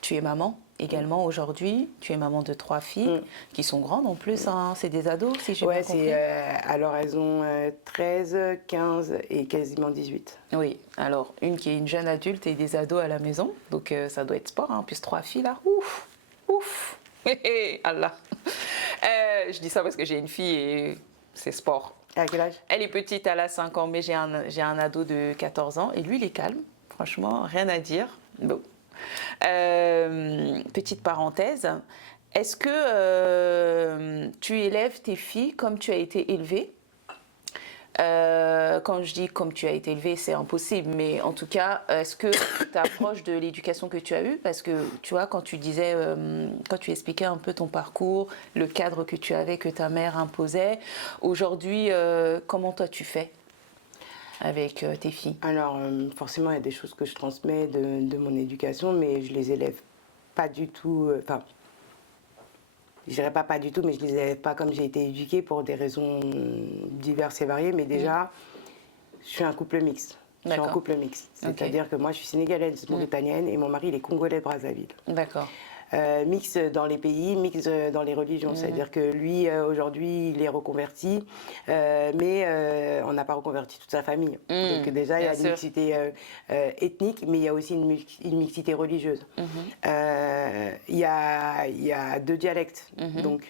tu es maman également aujourd'hui. Tu es maman de 3 filles qui sont grandes en plus. Hein. C'est des ados, si j'ai bien compris. Alors, elles ont 13, 15 et quasiment 18. Oui, alors une qui est une jeune adulte et des ados à la maison. Donc, ça doit être sport, hein. Plus 3 filles là. Ouf. Allah. Je dis ça parce que j'ai une fille et c'est sport. À quel âge? Elle est petite, elle a 5 ans, mais j'ai un ado de 14 ans et lui, il est calme. Franchement, rien à dire. Bon. Petite parenthèse, est-ce que tu élèves tes filles comme tu as été élevée? Quand je dis comme tu as été élevé, c'est impossible, mais en tout cas, est-ce que tu t'approches de l'éducation que tu as eue? Parce que tu vois, quand tu disais, quand tu expliquais un peu ton parcours, le cadre que tu avais, que ta mère imposait, aujourd'hui, comment toi tu fais avec tes filles? Alors, forcément, il y a des choses que je transmets de mon éducation, mais je les élève pas du tout. Enfin, je dirais pas du tout, mais je les élève pas comme j'ai été éduquée pour des raisons diverses et variées. Mais déjà, je suis un couple mixte. Je suis en D'accord. couple mixte. Ok. C'est-à-dire que moi, je suis sénégalaise, mauritanienne, et mon mari, il est congolais de Brazzaville. D'accord. Mix dans les pays, mix dans les religions. C'est-à-dire que lui, aujourd'hui, il est reconverti, mais on n'a pas reconverti toute sa famille. Donc déjà, il y a Bien une sûr. mixité ethnique, mais il y a aussi une mixité religieuse. Il y a 2 dialectes. Donc,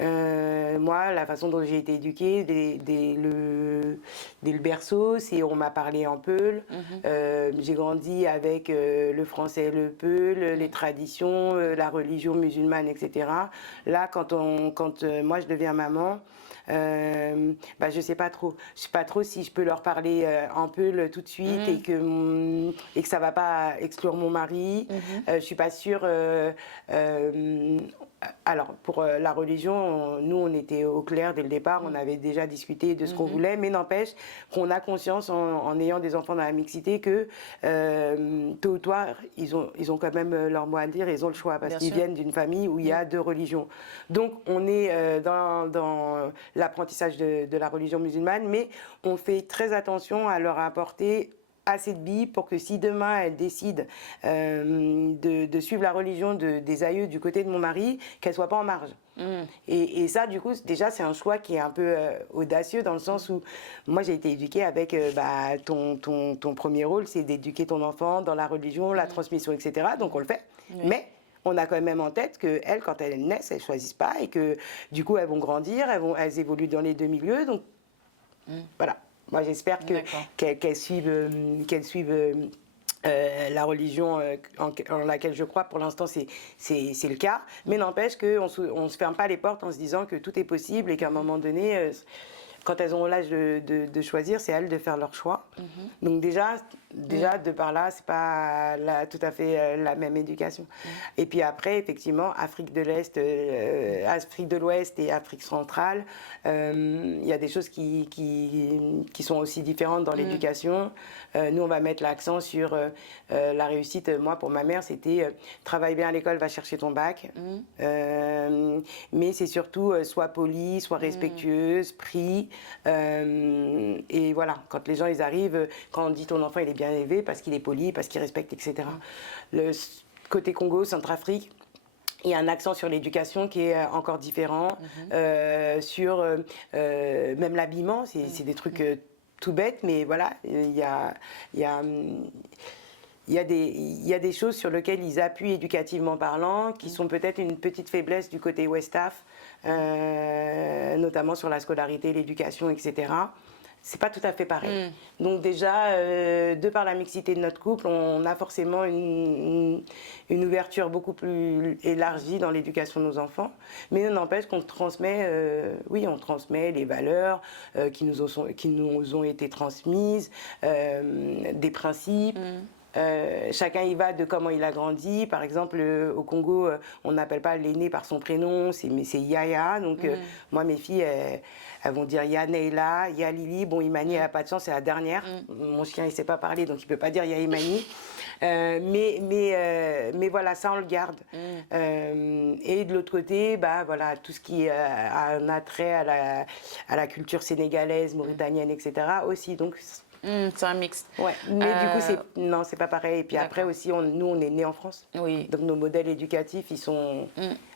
moi, la façon dont j'ai été éduquée dès le berceau, c'est on m'a parlé en peul. J'ai grandi avec le français, le peul, les traditions, la religion musulmane, etc. Là, quand moi je deviens maman, bah, je sais pas trop. Je sais pas trop si je peux leur parler en peul tout de suite et que ça va pas exclure mon mari. Je suis pas sûre. Alors, pour la religion, nous, on était au clair dès le départ, on avait déjà discuté de ce qu'on voulait, mais n'empêche qu'on a conscience, en ayant des enfants dans la mixité, que tôt ou tard, ils ont quand même leur mot à dire, ils ont le choix, parce Bien qu'ils sûr. viennent d'une famille où il y a 2 religions. Donc, on est dans l'apprentissage de la religion musulmane, mais on fait très attention à leur apporter assez de billes pour que si demain elle décide de suivre la religion des aïeux du côté de mon mari, qu'elle soit pas en marge. Et ça, du coup, déjà, c'est un choix qui est un peu audacieux dans le sens où moi, j'ai été éduquée avec bah, ton premier rôle, c'est d'éduquer ton enfant dans la religion, la transmission, etc. Donc, on le fait. Oui. Mais on a quand même en tête qu'elles, quand elles naissent, elles ne choisissent pas et que, du coup, elles vont grandir, elles évoluent dans les 2 milieux. Donc, voilà. Moi, j'espère D'accord. qu'elles suivent, la religion en laquelle je crois. Pour l'instant, c'est le cas. Mais n'empêche qu'on ne se ferme pas les portes en se disant que tout est possible et qu'à un moment donné, quand elles ont l'âge de choisir, c'est à elles de faire leur choix. Donc déjà de par là, c'est pas tout à fait la même éducation. Et puis après, effectivement, Afrique de l'Est, Afrique de l'Ouest et Afrique centrale, il y a des choses qui sont aussi différentes dans l'éducation. Nous, on va mettre l'accent sur la réussite. Moi, pour ma mère, c'était travaille bien à l'école, va chercher ton bac. Mais c'est surtout sois polie, sois respectueuse, prie. Et voilà, quand les gens ils arrivent, quand on dit ton enfant il est bien élevé parce qu'il est poli, parce qu'il respecte, etc. Le côté Congo, Centrafrique, il y a un accent sur l'éducation qui est encore différent, sur même l'habillement, c'est des trucs tout bêtes, mais voilà, il y a des choses sur lesquelles ils appuient éducativement parlant, qui sont peut-être une petite faiblesse du côté Westaf, notamment sur la scolarité, l'éducation, etc. C'est pas tout à fait pareil. Donc déjà, de par la mixité de notre couple, on a forcément une ouverture beaucoup plus élargie dans l'éducation de nos enfants. Mais n'empêche qu'on transmet, oui, on transmet les valeurs qui nous ont été transmises, des principes. Chacun y va de comment il a grandi. Par exemple, au Congo, on n'appelle pas l'aîné par son prénom, mais c'est Yaya. Donc, moi, mes filles, elles vont dire Ya Neila, Ya Lili. Bon, Imani, elle n'a pas de chance, c'est la dernière. Mon chien, il ne sait pas parler, donc il ne peut pas dire Ya Imani. Mais voilà, ça, on le garde. Et de l'autre côté, bah, voilà, tout ce qui a un attrait à la culture sénégalaise, mauritanienne, etc. aussi. Donc, c'est un mix. ouais, mais du coup, non, c'est pas pareil. Et puis après aussi, nous, on est nés en France. Oui. Donc nos modèles éducatifs, ils sont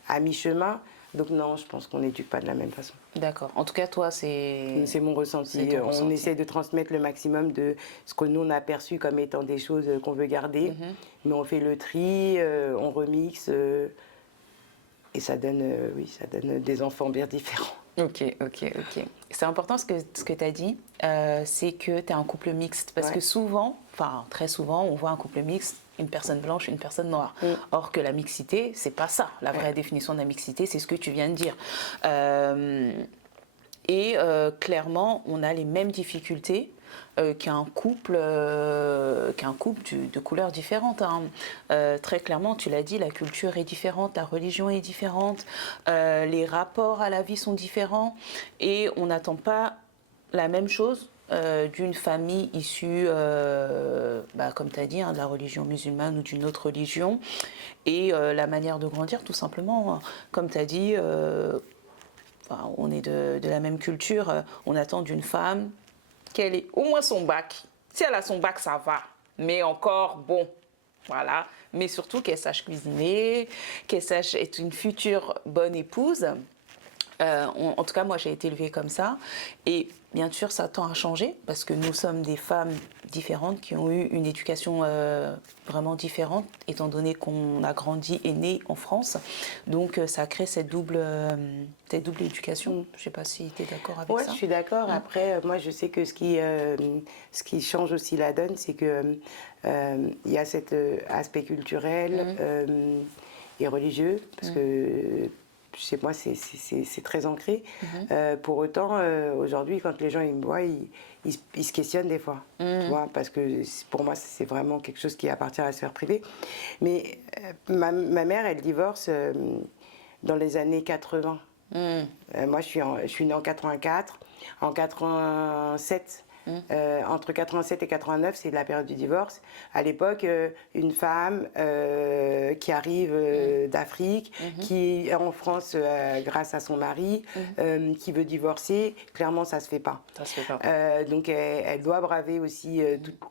à mi-chemin. Donc non, je pense qu'on n'éduque pas de la même façon. D'accord. En tout cas, toi, c'est mon ressenti. C'est ton On ressenti. essaie de transmettre le maximum de ce que nous, on a perçu comme étant des choses qu'on veut garder. Mais on fait le tri, on remixe. et ça donne, oui, ça donne des enfants bien différents. Ok. C'est important ce que tu as dit, c'est que tu es un couple mixte. Parce que souvent, enfin très souvent, on voit un couple mixte, une personne blanche, une personne noire. Or que la mixité, c'est pas ça. La vraie définition de la mixité, c'est ce que tu viens de dire. Clairement, on a les mêmes difficultés qu'un couple de couleurs différentes. Hein. Très clairement, tu l'as dit, la culture est différente, la religion est différente, les rapports à la vie sont différents et on n'attend pas la même chose d'une famille issue, comme tu as dit, hein, de la religion musulmane ou d'une autre religion. Et la manière de grandir, tout simplement, hein. Comme tu as dit, on est de la même culture, on attend d'une femme qu'elle ait au moins son bac. Si elle a son bac, ça va. Mais encore, bon, voilà. Mais surtout qu'elle sache cuisiner, qu'elle sache être une future bonne épouse. En tout cas, moi, j'ai été élevée comme ça. Et bien sûr, ça tend à changer parce que nous sommes des femmes différentes qui ont eu une éducation vraiment différente, étant donné qu'on a grandi et né en France. Donc, ça crée cette double éducation. Je ne sais pas si tu es d'accord avec ça. Oui, je suis d'accord. Après, moi, je sais que ce qui change aussi la donne, c'est qu'il y a cet aspect culturel et religieux, parce que chez moi, c'est très ancré. Pour autant, aujourd'hui, quand les gens ils me voient, ils se questionnent des fois. Tu vois, parce que pour moi, c'est vraiment quelque chose qui appartient à la sphère privée. Mais ma mère, elle divorce dans les années 80. Moi, je suis née en 84. En 87, entre 87 et 89, c'est la période du divorce. À l'époque, une femme qui arrive d'Afrique, qui est en France grâce à son mari, qui veut divorcer, clairement, ça se fait pas. Ça se fait pas. Donc, elle doit braver aussi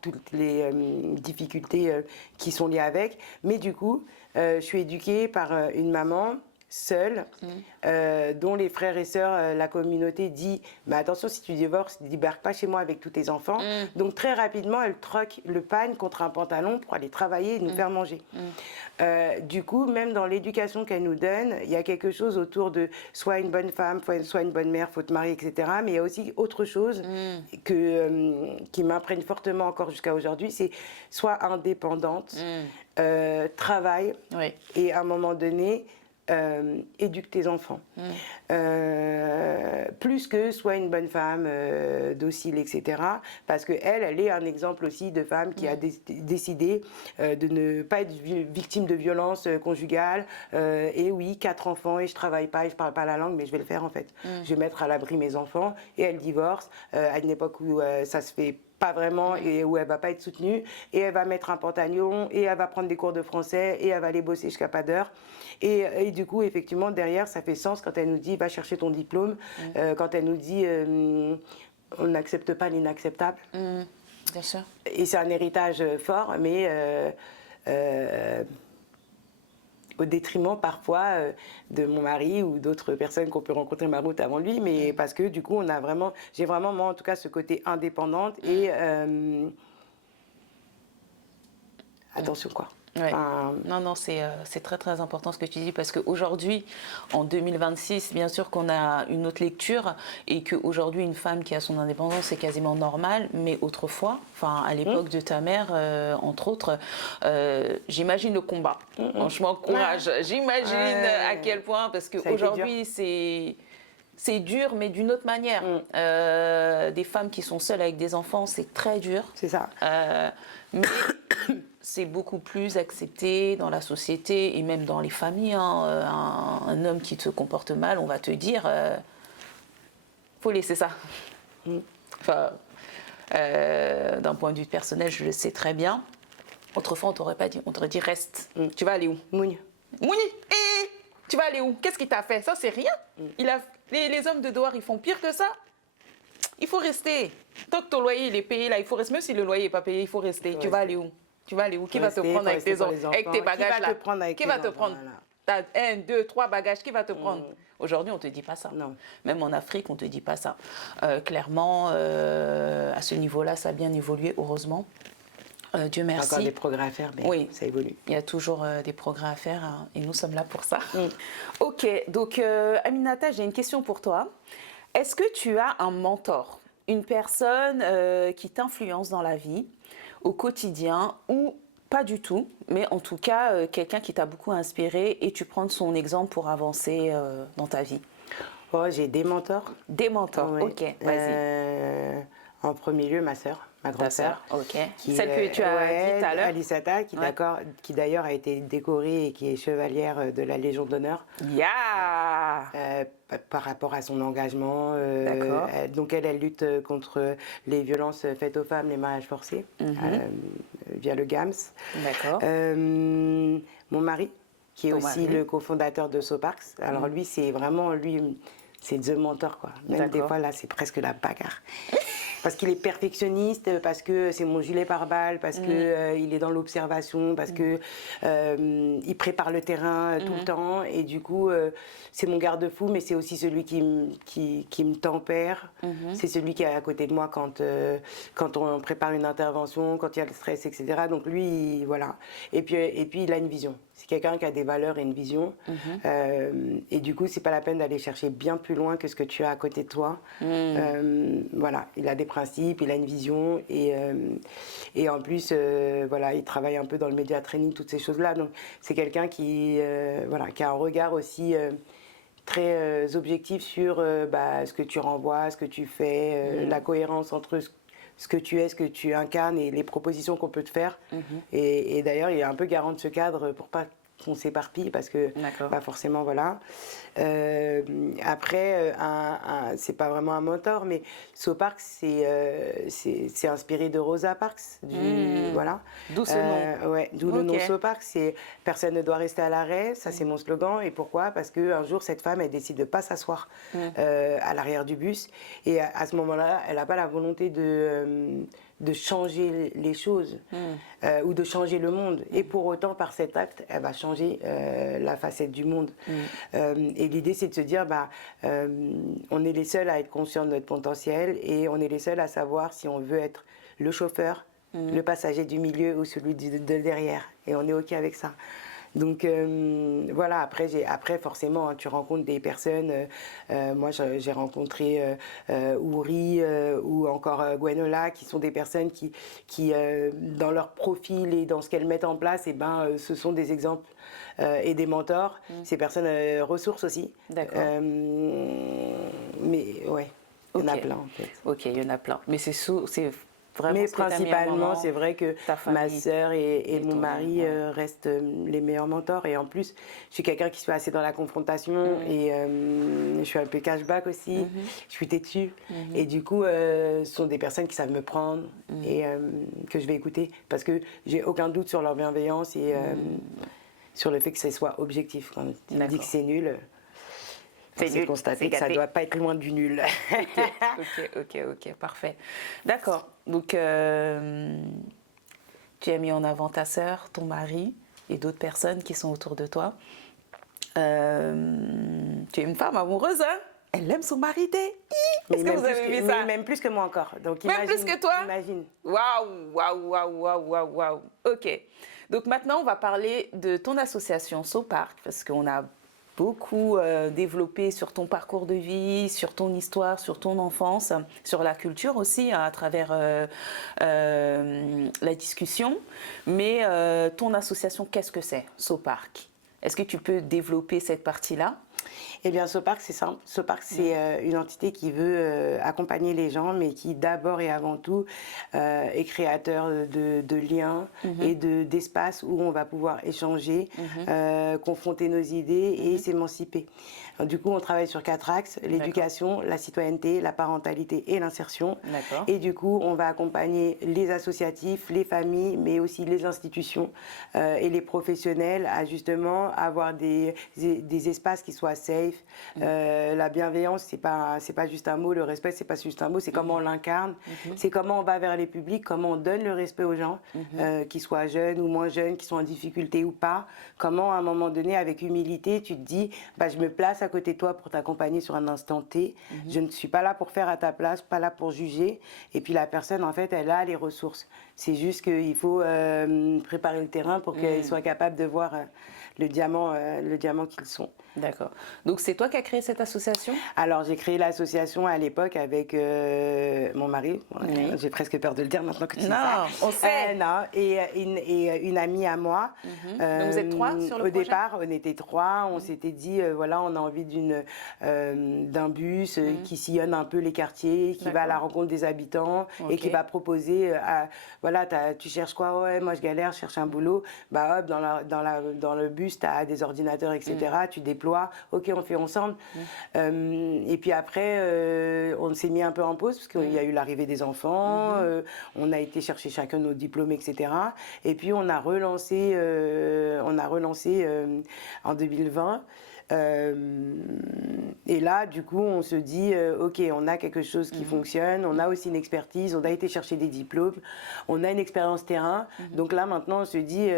toutes les difficultés qui sont liées avec. Mais du coup, je suis éduquée par une maman seule, dont les frères et sœurs, la communauté dit bah, attention, si tu divorces, ne débarque pas chez moi avec tous tes enfants. Donc très rapidement, elle troque le pagne contre un pantalon pour aller travailler et nous faire manger. Du coup, même dans l'éducation qu'elle nous donne, il y a quelque chose autour de soit une bonne femme, soit une bonne mère, faut te marier, etc. Mais il y a aussi autre chose qui m'imprègne fortement encore jusqu'à aujourd'hui, c'est soit indépendante, travail, et à un moment donné, éduque tes enfants. Plus que soit une bonne femme docile, etc. Parce qu'elle est un exemple aussi de femme qui a décidé de ne pas être victime de violences conjugales. Et oui, 4 enfants et je travaille pas et je parle pas la langue, mais je vais le faire en fait. Je vais mettre à l'abri mes enfants et elle divorce à une époque où ça se fait pas vraiment et où elle va pas être soutenue et elle va mettre un pantalon et elle va prendre des cours de français et elle va aller bosser jusqu'à pas d'heure et du coup effectivement derrière ça fait sens quand elle nous dit va chercher ton diplôme, quand elle nous dit on n'accepte pas l'inacceptable. Bien sûr. Et c'est un héritage fort mais au détriment parfois de mon mari ou d'autres personnes qu'on peut rencontrer ma route avant lui, mais parce que du coup j'ai vraiment moi en tout cas ce côté indépendante et attention quoi. Ouais. Non, c'est très très important ce que tu dis parce qu'aujourd'hui, en 2026, bien sûr qu'on a une autre lecture et qu'aujourd'hui une femme qui a son indépendance c'est quasiment normal, mais autrefois, à l'époque de ta mère, entre autres, j'imagine le combat. Franchement, courage. J'imagine à quel point, parce qu'aujourd'hui c'est dur, mais d'une autre manière. Des femmes qui sont seules avec des enfants, c'est très dur. C'est ça. Mais c'est beaucoup plus accepté dans la société et même dans les familles. Hein. Un homme qui te comporte mal, on va te dire, faut laisser ça. D'un point de vue personnel, je le sais très bien. Autrefois, on t'aurait pas dit, on t'aurait dit reste. Tu vas aller où? Mouni. Tu vas aller où? Qu'est-ce qu'il t'a fait? Ça, c'est rien. Les hommes de dehors, ils font pire que ça. Il faut rester. Tant que ton loyer il est payé, là, il faut rester. Même si le loyer n'est pas payé, il faut rester. Tu vas aller où? Tu vas aller où? Qui va te prendre avec tes bagages là? Qui va te prendre? T'as 1, 2, 3 bagages, qui va te prendre? Aujourd'hui, on ne te dit pas ça. Non. Même en Afrique, on ne te dit pas ça. Clairement, à ce niveau-là, ça a bien évolué, heureusement. Dieu Il y a encore merci. des progrès à faire, mais Oui. ça évolue. Il y a toujours des progrès à faire hein, et nous sommes là pour ça. Ok, donc Aminata, j'ai une question pour toi. Est-ce que tu as un mentor, une personne qui t'influence dans la vie, au quotidien ou pas du tout, mais en tout cas quelqu'un qui t'a beaucoup inspiré et tu prends son exemple pour avancer dans ta vie? Oh, j'ai des mentors. Des mentors, Ouais. ok, vas-y. En premier lieu, ma sœur, ma Ta grande sœur, sœur. ok. Celle que tu as dit tout à l'heure. Alisata, Ouais. qui d'ailleurs a été décorée et qui est chevalière de la Légion d'honneur. Yeah. Par rapport à son engagement. D'accord. Donc elle lutte contre les violences faites aux femmes, les mariages forcés, via le GAMS. D'accord. Mon mari, qui est Ton aussi mari. le cofondateur de Soparks. Alors lui, c'est vraiment, c'est the mentor, quoi. Même des D'accord. fois, là, c'est presque la bagarre. Parce qu'il est perfectionniste, parce que c'est mon gilet pare-balles, parce que il est dans l'observation, parce que il prépare le terrain tout le temps. Et du coup, c'est mon garde-fou, mais c'est aussi celui qui me tempère. C'est celui qui est à côté de moi quand on prépare une intervention, quand il y a le stress, etc. Donc lui, voilà. Et puis, il a une vision. C'est quelqu'un qui a des valeurs et une vision. Et du coup, c'est pas la peine d'aller chercher bien plus loin que ce que tu as à côté de toi. Voilà, il a des principes, il a une vision. Et en plus, voilà, il travaille un peu dans le média training, toutes ces choses-là. Donc, c'est quelqu'un voilà, qui a un regard aussi très objectif sur ce que tu renvoies, ce que tu fais, la cohérence entre ce que tu es, ce que tu incarnes et les propositions qu'on peut te faire. Et d'ailleurs, il est un peu garant de ce cadre pour pas qu'on s'éparpille parce que pas forcément, voilà. Après, c'est pas vraiment un mentor, mais Soparks, c'est inspiré de Rosa Parks. Voilà. D'où ce nom. Ouais, d'où le nom Soparks. C'est personne ne doit rester à l'arrêt, ça c'est mon slogan. Et pourquoi? Parce qu'un jour, cette femme, elle décide de pas s'asseoir à l'arrière du bus. Et à ce moment-là, elle n'a pas la volonté de changer les choses ou de changer le monde. Et pour autant, par cet acte, elle va changer la facette du monde. Et l'idée, c'est de se dire, on est les seuls à être conscients de notre potentiel et on est les seuls à savoir si on veut être le chauffeur, le passager du milieu ou celui de derrière. Et on est OK avec ça. Donc voilà, après forcément, hein, tu rencontres des personnes. Moi, j'ai rencontré Ouri ou encore Gwenola, qui sont des personnes qui dans leur profil et dans ce qu'elles mettent en place, ce sont des exemples et des mentors. Ces personnes ressources aussi. D'accord. Mais ouais, il y en a plein en fait. Ok, il y en a plein. Mais c'est vraiment. Mais principalement, c'est vrai que ma sœur et mon mari restent les meilleurs mentors. Et en plus, je suis quelqu'un qui suis assez dans la confrontation et je suis un peu cashback aussi. Je suis têtue. Et du coup, ce sont des personnes qui savent me prendre et que je vais écouter parce que j'ai aucun doute sur leur bienveillance et sur le fait que ce soit objectif. Quand tu me dis que c'est nul, c'est constaté que ça ne doit pas être loin du nul. Ok, parfait. D'accord. Donc, tu as mis en avant ta sœur, ton mari et d'autres personnes qui sont autour de toi. Tu es une femme amoureuse, hein? Elle aime son mari. Est-ce que vous avez vu ça? Même plus que moi encore. Donc, même plus que toi? Imagine. Waouh. Ok. Donc maintenant, on va parler de ton association SoPark parce qu'on a beaucoup développé sur ton parcours de vie, sur ton histoire, sur ton enfance, sur la culture aussi, hein, à travers la discussion. Mais ton association, qu'est-ce que c'est, SoPark? Est-ce que tu peux développer cette partie-là? Eh bien, Soparks, c'est simple. Soparks, c'est une entité qui veut accompagner les gens, mais qui d'abord et avant tout est créateur de liens et d'espaces où on va pouvoir échanger, confronter nos idées et s'émanciper. Du coup, on travaille sur 4 axes, l'éducation, la citoyenneté, la parentalité et l'insertion. Et du coup, on va accompagner les associatifs, les familles, mais aussi les institutions et les professionnels à justement avoir des espaces qui soient safe. La bienveillance, c'est pas juste un mot, le respect, c'est pas juste un mot, c'est comment on l'incarne, c'est comment on va vers les publics, comment on donne le respect aux gens, qu'ils soient jeunes ou moins jeunes, qui sont en difficulté ou pas, comment à un moment donné, avec humilité, tu te dis, je me place à côté de toi pour t'accompagner sur un instant T, je ne suis pas là pour faire à ta place, pas là pour juger, et puis la personne, en fait, elle a les ressources. C'est juste qu'il faut préparer le terrain pour qu'ils soient capables de voir le diamant qu'ils sont. D'accord. Donc c'est toi qui as créé cette association? Alors j'ai créé l'association à l'époque avec mon mari. Oui. J'ai presque peur de le dire maintenant que tu dis Non, ça. on sait. Non, et une amie à moi. Donc vous êtes 3 sur le projet? Au départ, on était 3. On s'était dit, voilà, on a envie d'un bus qui sillonne un peu les quartiers, qui va à la rencontre des habitants et qui va proposer, voilà, tu cherches quoi? Ouais, moi je galère, je cherche un boulot. Bah hop, dans le bus, tu as des ordinateurs, etc. Tu déploies. Ok, on fait ensemble. Et puis après, on s'est mis un peu en pause parce qu'il y a eu l'arrivée des enfants. On a été chercher chacun nos diplômes, etc. Et puis on a relancé en 2020. Et là, du coup, on se dit, ok, on a quelque chose qui fonctionne, on a aussi une expertise, on a été chercher des diplômes, on a une expérience terrain. Donc là, maintenant, on se dit,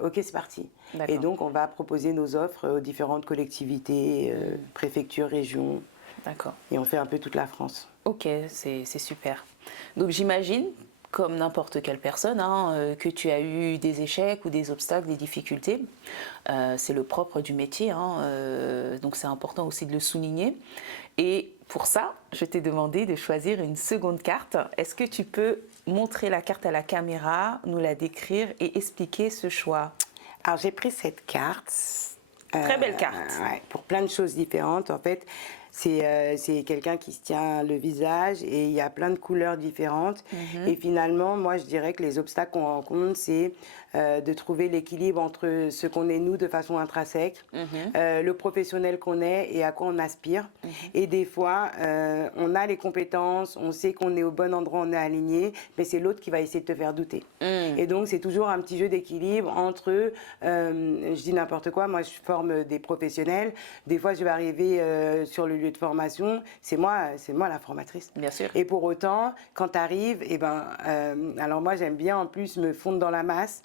ok, c'est parti. Et donc, on va proposer nos offres aux différentes collectivités, préfectures, régions. D'accord. Et on fait un peu toute la France. Ok, c'est super. Donc j'imagine, comme n'importe quelle personne, hein, que tu as eu des échecs ou des obstacles, des difficultés. C'est le propre du métier, hein, donc c'est important aussi de le souligner. Et pour ça, je t'ai demandé de choisir une seconde carte. Est-ce que tu peux montrer la carte à la caméra, nous la décrire et expliquer ce choix? Alors j'ai pris cette carte. Très belle carte. Ouais, pour plein de choses différentes. En fait, c'est quelqu'un qui se tient le visage et il y a plein de couleurs différentes. Et finalement, moi, je dirais que les obstacles qu'on rencontre, c'est de trouver l'équilibre entre ce qu'on est nous de façon intrinsèque, le professionnel qu'on est et à quoi on aspire. Et des fois, on a les compétences, on sait qu'on est au bon endroit, on est aligné, mais c'est l'autre qui va essayer de te faire douter. Et donc, c'est toujours un petit jeu d'équilibre entre, je dis n'importe quoi, moi je forme des professionnels, des fois je vais arriver sur le lieu de formation, c'est moi la formatrice. Bien sûr. Et pour autant, quand tu arrives, alors moi j'aime bien en plus me fondre dans la masse.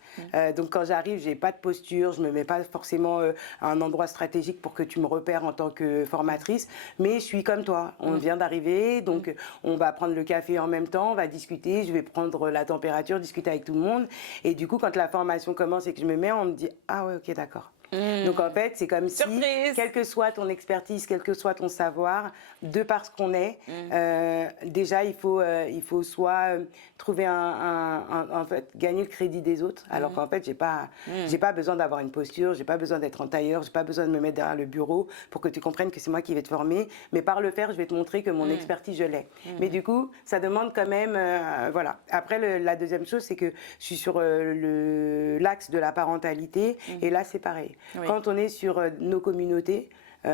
Donc quand j'arrive, j'ai pas de posture, je me mets pas forcément à un endroit stratégique pour que tu me repères en tant que formatrice, mais je suis comme toi. On vient d'arriver, donc on va prendre le café en même temps, on va discuter, je vais prendre la température, discuter avec tout le monde. Et du coup, quand la formation commence et que je me mets, on me dit « Ah ouais, ok, d'accord ». Donc en fait, c'est comme si, quelle que soit ton expertise, quel que soit ton savoir, de par ce qu'on est, déjà il faut soit trouver en fait, gagner le crédit des autres, alors qu'en fait j'ai pas besoin d'avoir une posture, j'ai pas besoin d'être en tailleur, j'ai pas besoin de me mettre derrière le bureau pour que tu comprennes que c'est moi qui vais te former, mais par le faire, je vais te montrer que mon expertise je l'ai. Mais du coup, ça demande quand même, voilà. Après, la deuxième chose, c'est que je suis sur l'axe de la parentalité, et là c'est pareil. Oui. Quand on est sur nos communautés, ça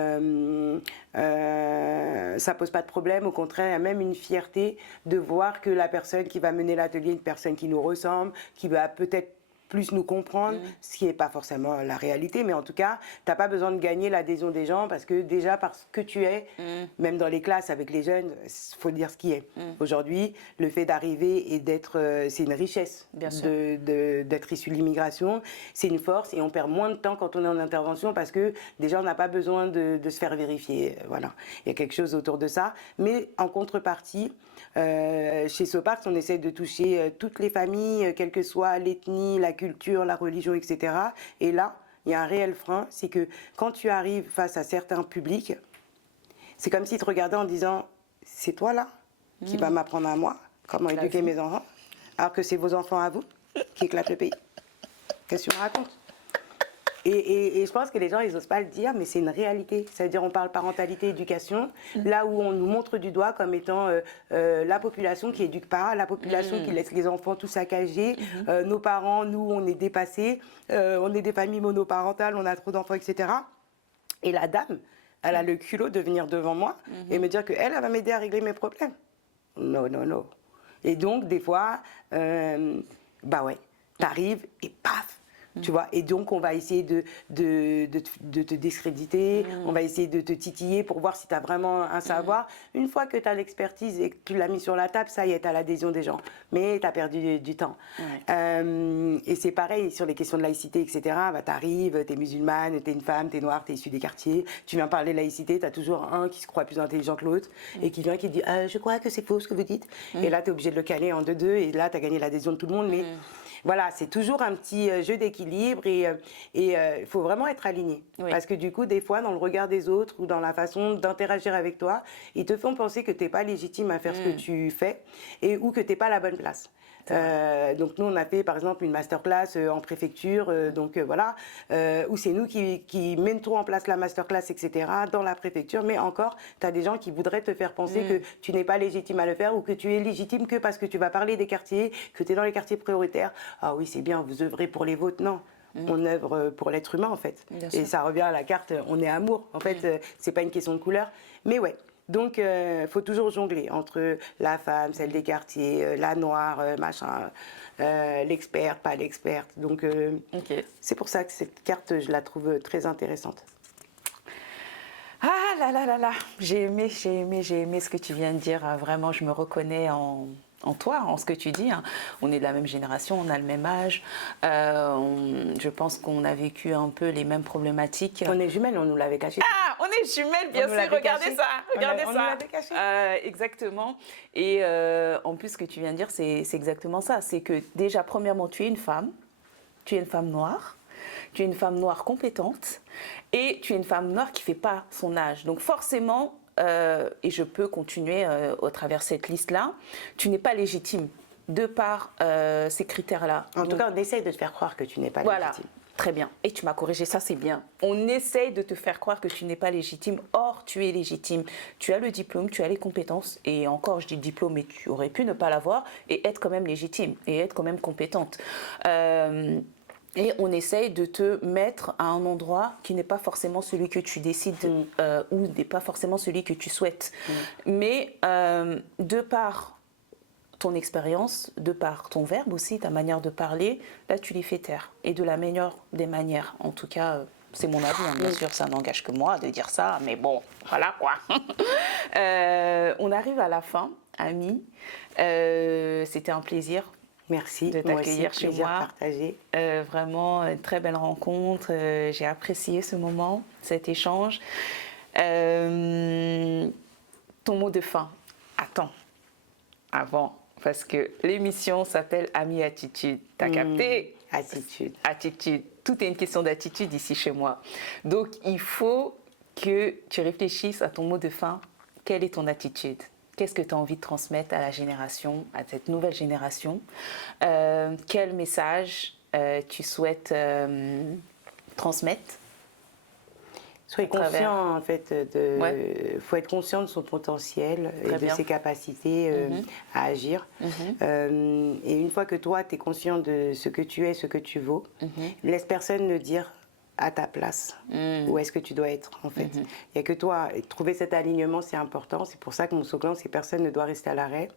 pose pas de problème, au contraire, il y a même une fierté de voir que la personne qui va mener l'atelier est une personne qui nous ressemble, qui va peut-être plus nous comprendre, ce qui n'est pas forcément la réalité, mais en tout cas, tu n'as pas besoin de gagner l'adhésion des gens parce que déjà, parce que tu es, même dans les classes avec les jeunes, il faut dire ce qui est. Aujourd'hui, le fait d'arriver et d'être, c'est une richesse d'être issu de l'immigration, c'est une force et on perd moins de temps quand on est en intervention parce que déjà, on n'a pas besoin de se faire vérifier. Voilà, il y a quelque chose autour de ça, mais en contrepartie, chez Soparts, on essaie de toucher toutes les familles, quelle que soit l'ethnie, la culture, la religion, etc. Et là, il y a un réel frein, c'est que quand tu arrives face à certains publics, c'est comme s'ils te regardaient en disant « C'est toi là qui va m'apprendre à moi comment éduquer mes enfants, alors que c'est vos enfants à vous qui éclatent le pays. Qu'est-ce que tu me racontes ?» Et je pense que les gens, ils n'osent pas le dire, mais c'est une réalité. C'est-à-dire, on parle parentalité, éducation, là où on nous montre du doigt comme étant la population qui n'éduque pas, la population qui laisse les enfants tout saccager. Nos parents, nous, on est dépassés, on est des familles monoparentales, on a trop d'enfants, etc. Et la dame, elle a le culot de venir devant moi et me dire qu'elle, elle va m'aider à régler mes problèmes. Non, non, non. Et donc, des fois, bah ouais, t'arrives et paf, tu vois. Et donc, on va essayer de te discréditer, on va essayer de te titiller pour voir si tu as vraiment un savoir. Une fois que tu as l'expertise et que tu l'as mis sur la table, ça y est, tu as l'adhésion des gens. Mais tu as perdu du temps. Et c'est pareil sur les questions de laïcité, etc. Bah, tu arrives, tu es musulmane, tu es une femme, tu es noire, tu es issue des quartiers, tu viens parler laïcité, tu as toujours un qui se croit plus intelligent que l'autre et qui vient qui te dit je crois que c'est faux ce que vous dites. Et là, tu es obligé de le caler en 2-2 et là, tu as gagné l'adhésion de tout le monde. Mais voilà, c'est toujours un petit jeu d'équilibre et il faut vraiment être aligné. Parce que du coup, des fois, dans le regard des autres ou dans la façon d'interagir avec toi, ils te font penser que tu n'es pas légitime à faire ce que tu fais ou que tu n'es pas à la bonne place. Donc nous on a fait par exemple une masterclass en préfecture, voilà, où c'est nous qui mettons en place la masterclass, etc. dans la préfecture, mais encore tu as des gens qui voudraient te faire penser que tu n'es pas légitime à le faire ou que tu es légitime que parce que tu vas parler des quartiers, que tu es dans les quartiers prioritaires. Ah oui c'est bien, vous œuvrez pour les vôtres, non. On œuvre pour l'être humain en fait. Et ça revient à la carte, on est amour. En fait, c'est pas une question de couleur, mais ouais. Donc, faut toujours jongler entre la femme, celle des quartiers, la noire, machin, l'experte, pas l'experte. Donc, c'est pour ça que cette carte, je la trouve très intéressante. Ah là là là là, j'ai aimé ce que tu viens de dire. Vraiment, je me reconnais en toi, en ce que tu dis. On est de la même génération, on a le même âge. Je pense qu'on a vécu un peu les mêmes problématiques. On est jumelles, on nous l'avait caché. Ah, on est jumelles, bien sûr. Regardez ça, regardez ça. On nous l'avait caché. Exactement. Et en plus, ce que tu viens de dire, c'est exactement ça. C'est que déjà, premièrement, tu es une femme noire. Tu es une femme noire compétente et tu es une femme noire qui ne fait pas son âge. Donc forcément, et je peux continuer au travers de cette liste-là, tu n'es pas légitime de par ces critères-là. En tout cas, on essaye de te faire croire que tu n'es pas légitime. Très bien. Et tu m'as corrigé, ça c'est bien. On essaye de te faire croire que tu n'es pas légitime. Or, tu es légitime. Tu as le diplôme, tu as les compétences. Et encore, je dis diplôme, mais tu aurais pu ne pas l'avoir et être quand même légitime et être quand même compétente. Et on essaye de te mettre à un endroit qui n'est pas forcément celui que tu décides ou n'est pas forcément celui que tu souhaites. Mais de par ton expérience, de par ton verbe aussi, ta manière de parler, là tu les fais taire. Et de la meilleure des manières. En tout cas, c'est mon avis, bien sûr, ça n'engage que moi de dire ça, mais bon, voilà quoi. On arrive à la fin, Amy. C'était un plaisir. Merci de t'accueillir chez moi. Partagé. Vraiment une très belle rencontre. J'ai apprécié ce moment, cet échange. Ton mot de fin. Attends, avant, parce que l'émission s'appelle Amy Attitude. T'as capté? Attitude. Attitude. Tout est une question d'attitude ici chez moi. Donc il faut que tu réfléchisses à ton mot de fin. Quelle est ton attitude? Qu'est-ce que tu as envie de transmettre à la génération, à cette nouvelle génération? Quel message tu souhaites transmettre? Soyez conscient, en fait, faut être conscient de son potentiel et de ses capacités à agir. Et une fois que toi, tu es conscient de ce que tu es, ce que tu vaux, laisse personne le dire à ta place, où est-ce que tu dois être en fait. Il n'y a que toi, et trouver cet alignement c'est important, c'est pour ça que mon slogan c'est personne ne doit rester à l'arrêt.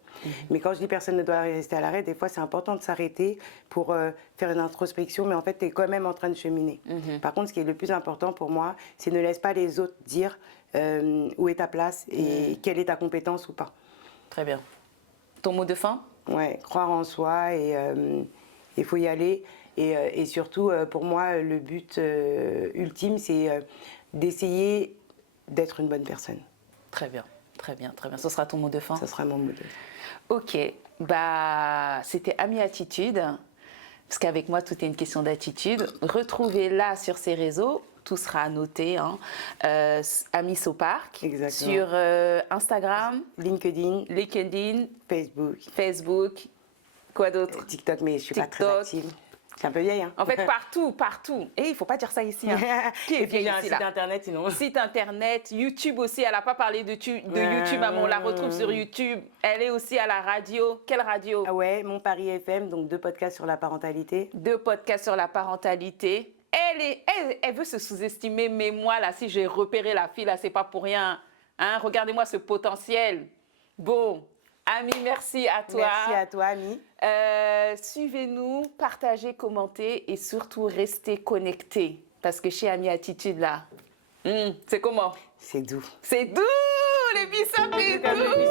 Mais quand je dis personne ne doit rester à l'arrêt, des fois c'est important de s'arrêter pour faire une introspection, mais en fait tu es quand même en train de cheminer. Par contre ce qui est le plus important pour moi, c'est ne laisse pas les autres dire où est ta place et quelle est ta compétence ou pas. Très bien. Ton mot de fin? Ouais, croire en soi et il faut y aller. Et surtout, pour moi, le but ultime, c'est d'essayer d'être une bonne personne. Très bien, très bien, très bien. Ce sera ton mot de fin? Ce sera mon mot de fin. Ok, c'était Amy Attitude, parce qu'avec moi, tout est une question d'attitude. Retrouvez-la sur ses réseaux, tout sera annoté. Amy Sopark. Exactement. Sur Instagram, LinkedIn, Facebook. Quoi d'autre? TikTok, mais je ne suis pas très active. C'est un peu vieille, hein. En fait, partout. Et il ne faut pas dire ça ici. Hein. Qui est vieille ici, là? Site internet, sinon. Site internet, YouTube aussi. Elle n'a pas parlé de YouTube, mais on la retrouve sur YouTube. Elle est aussi à la radio. Quelle radio? Ah ouais, Mon Paris FM, donc 2 podcasts sur la parentalité. 2 podcasts sur la parentalité. Elle veut se sous-estimer, mais moi, là, si j'ai repéré la fille, là, c'est pas pour rien. Hein? Regardez-moi ce potentiel. Bon, Ami, merci à toi. Merci à toi, Ami. Suivez-nous, partagez, commentez et surtout restez connectés. Parce que chez Ami Attitude, là, c'est comment? C'est doux. C'est doux, les bissap, c'est doux.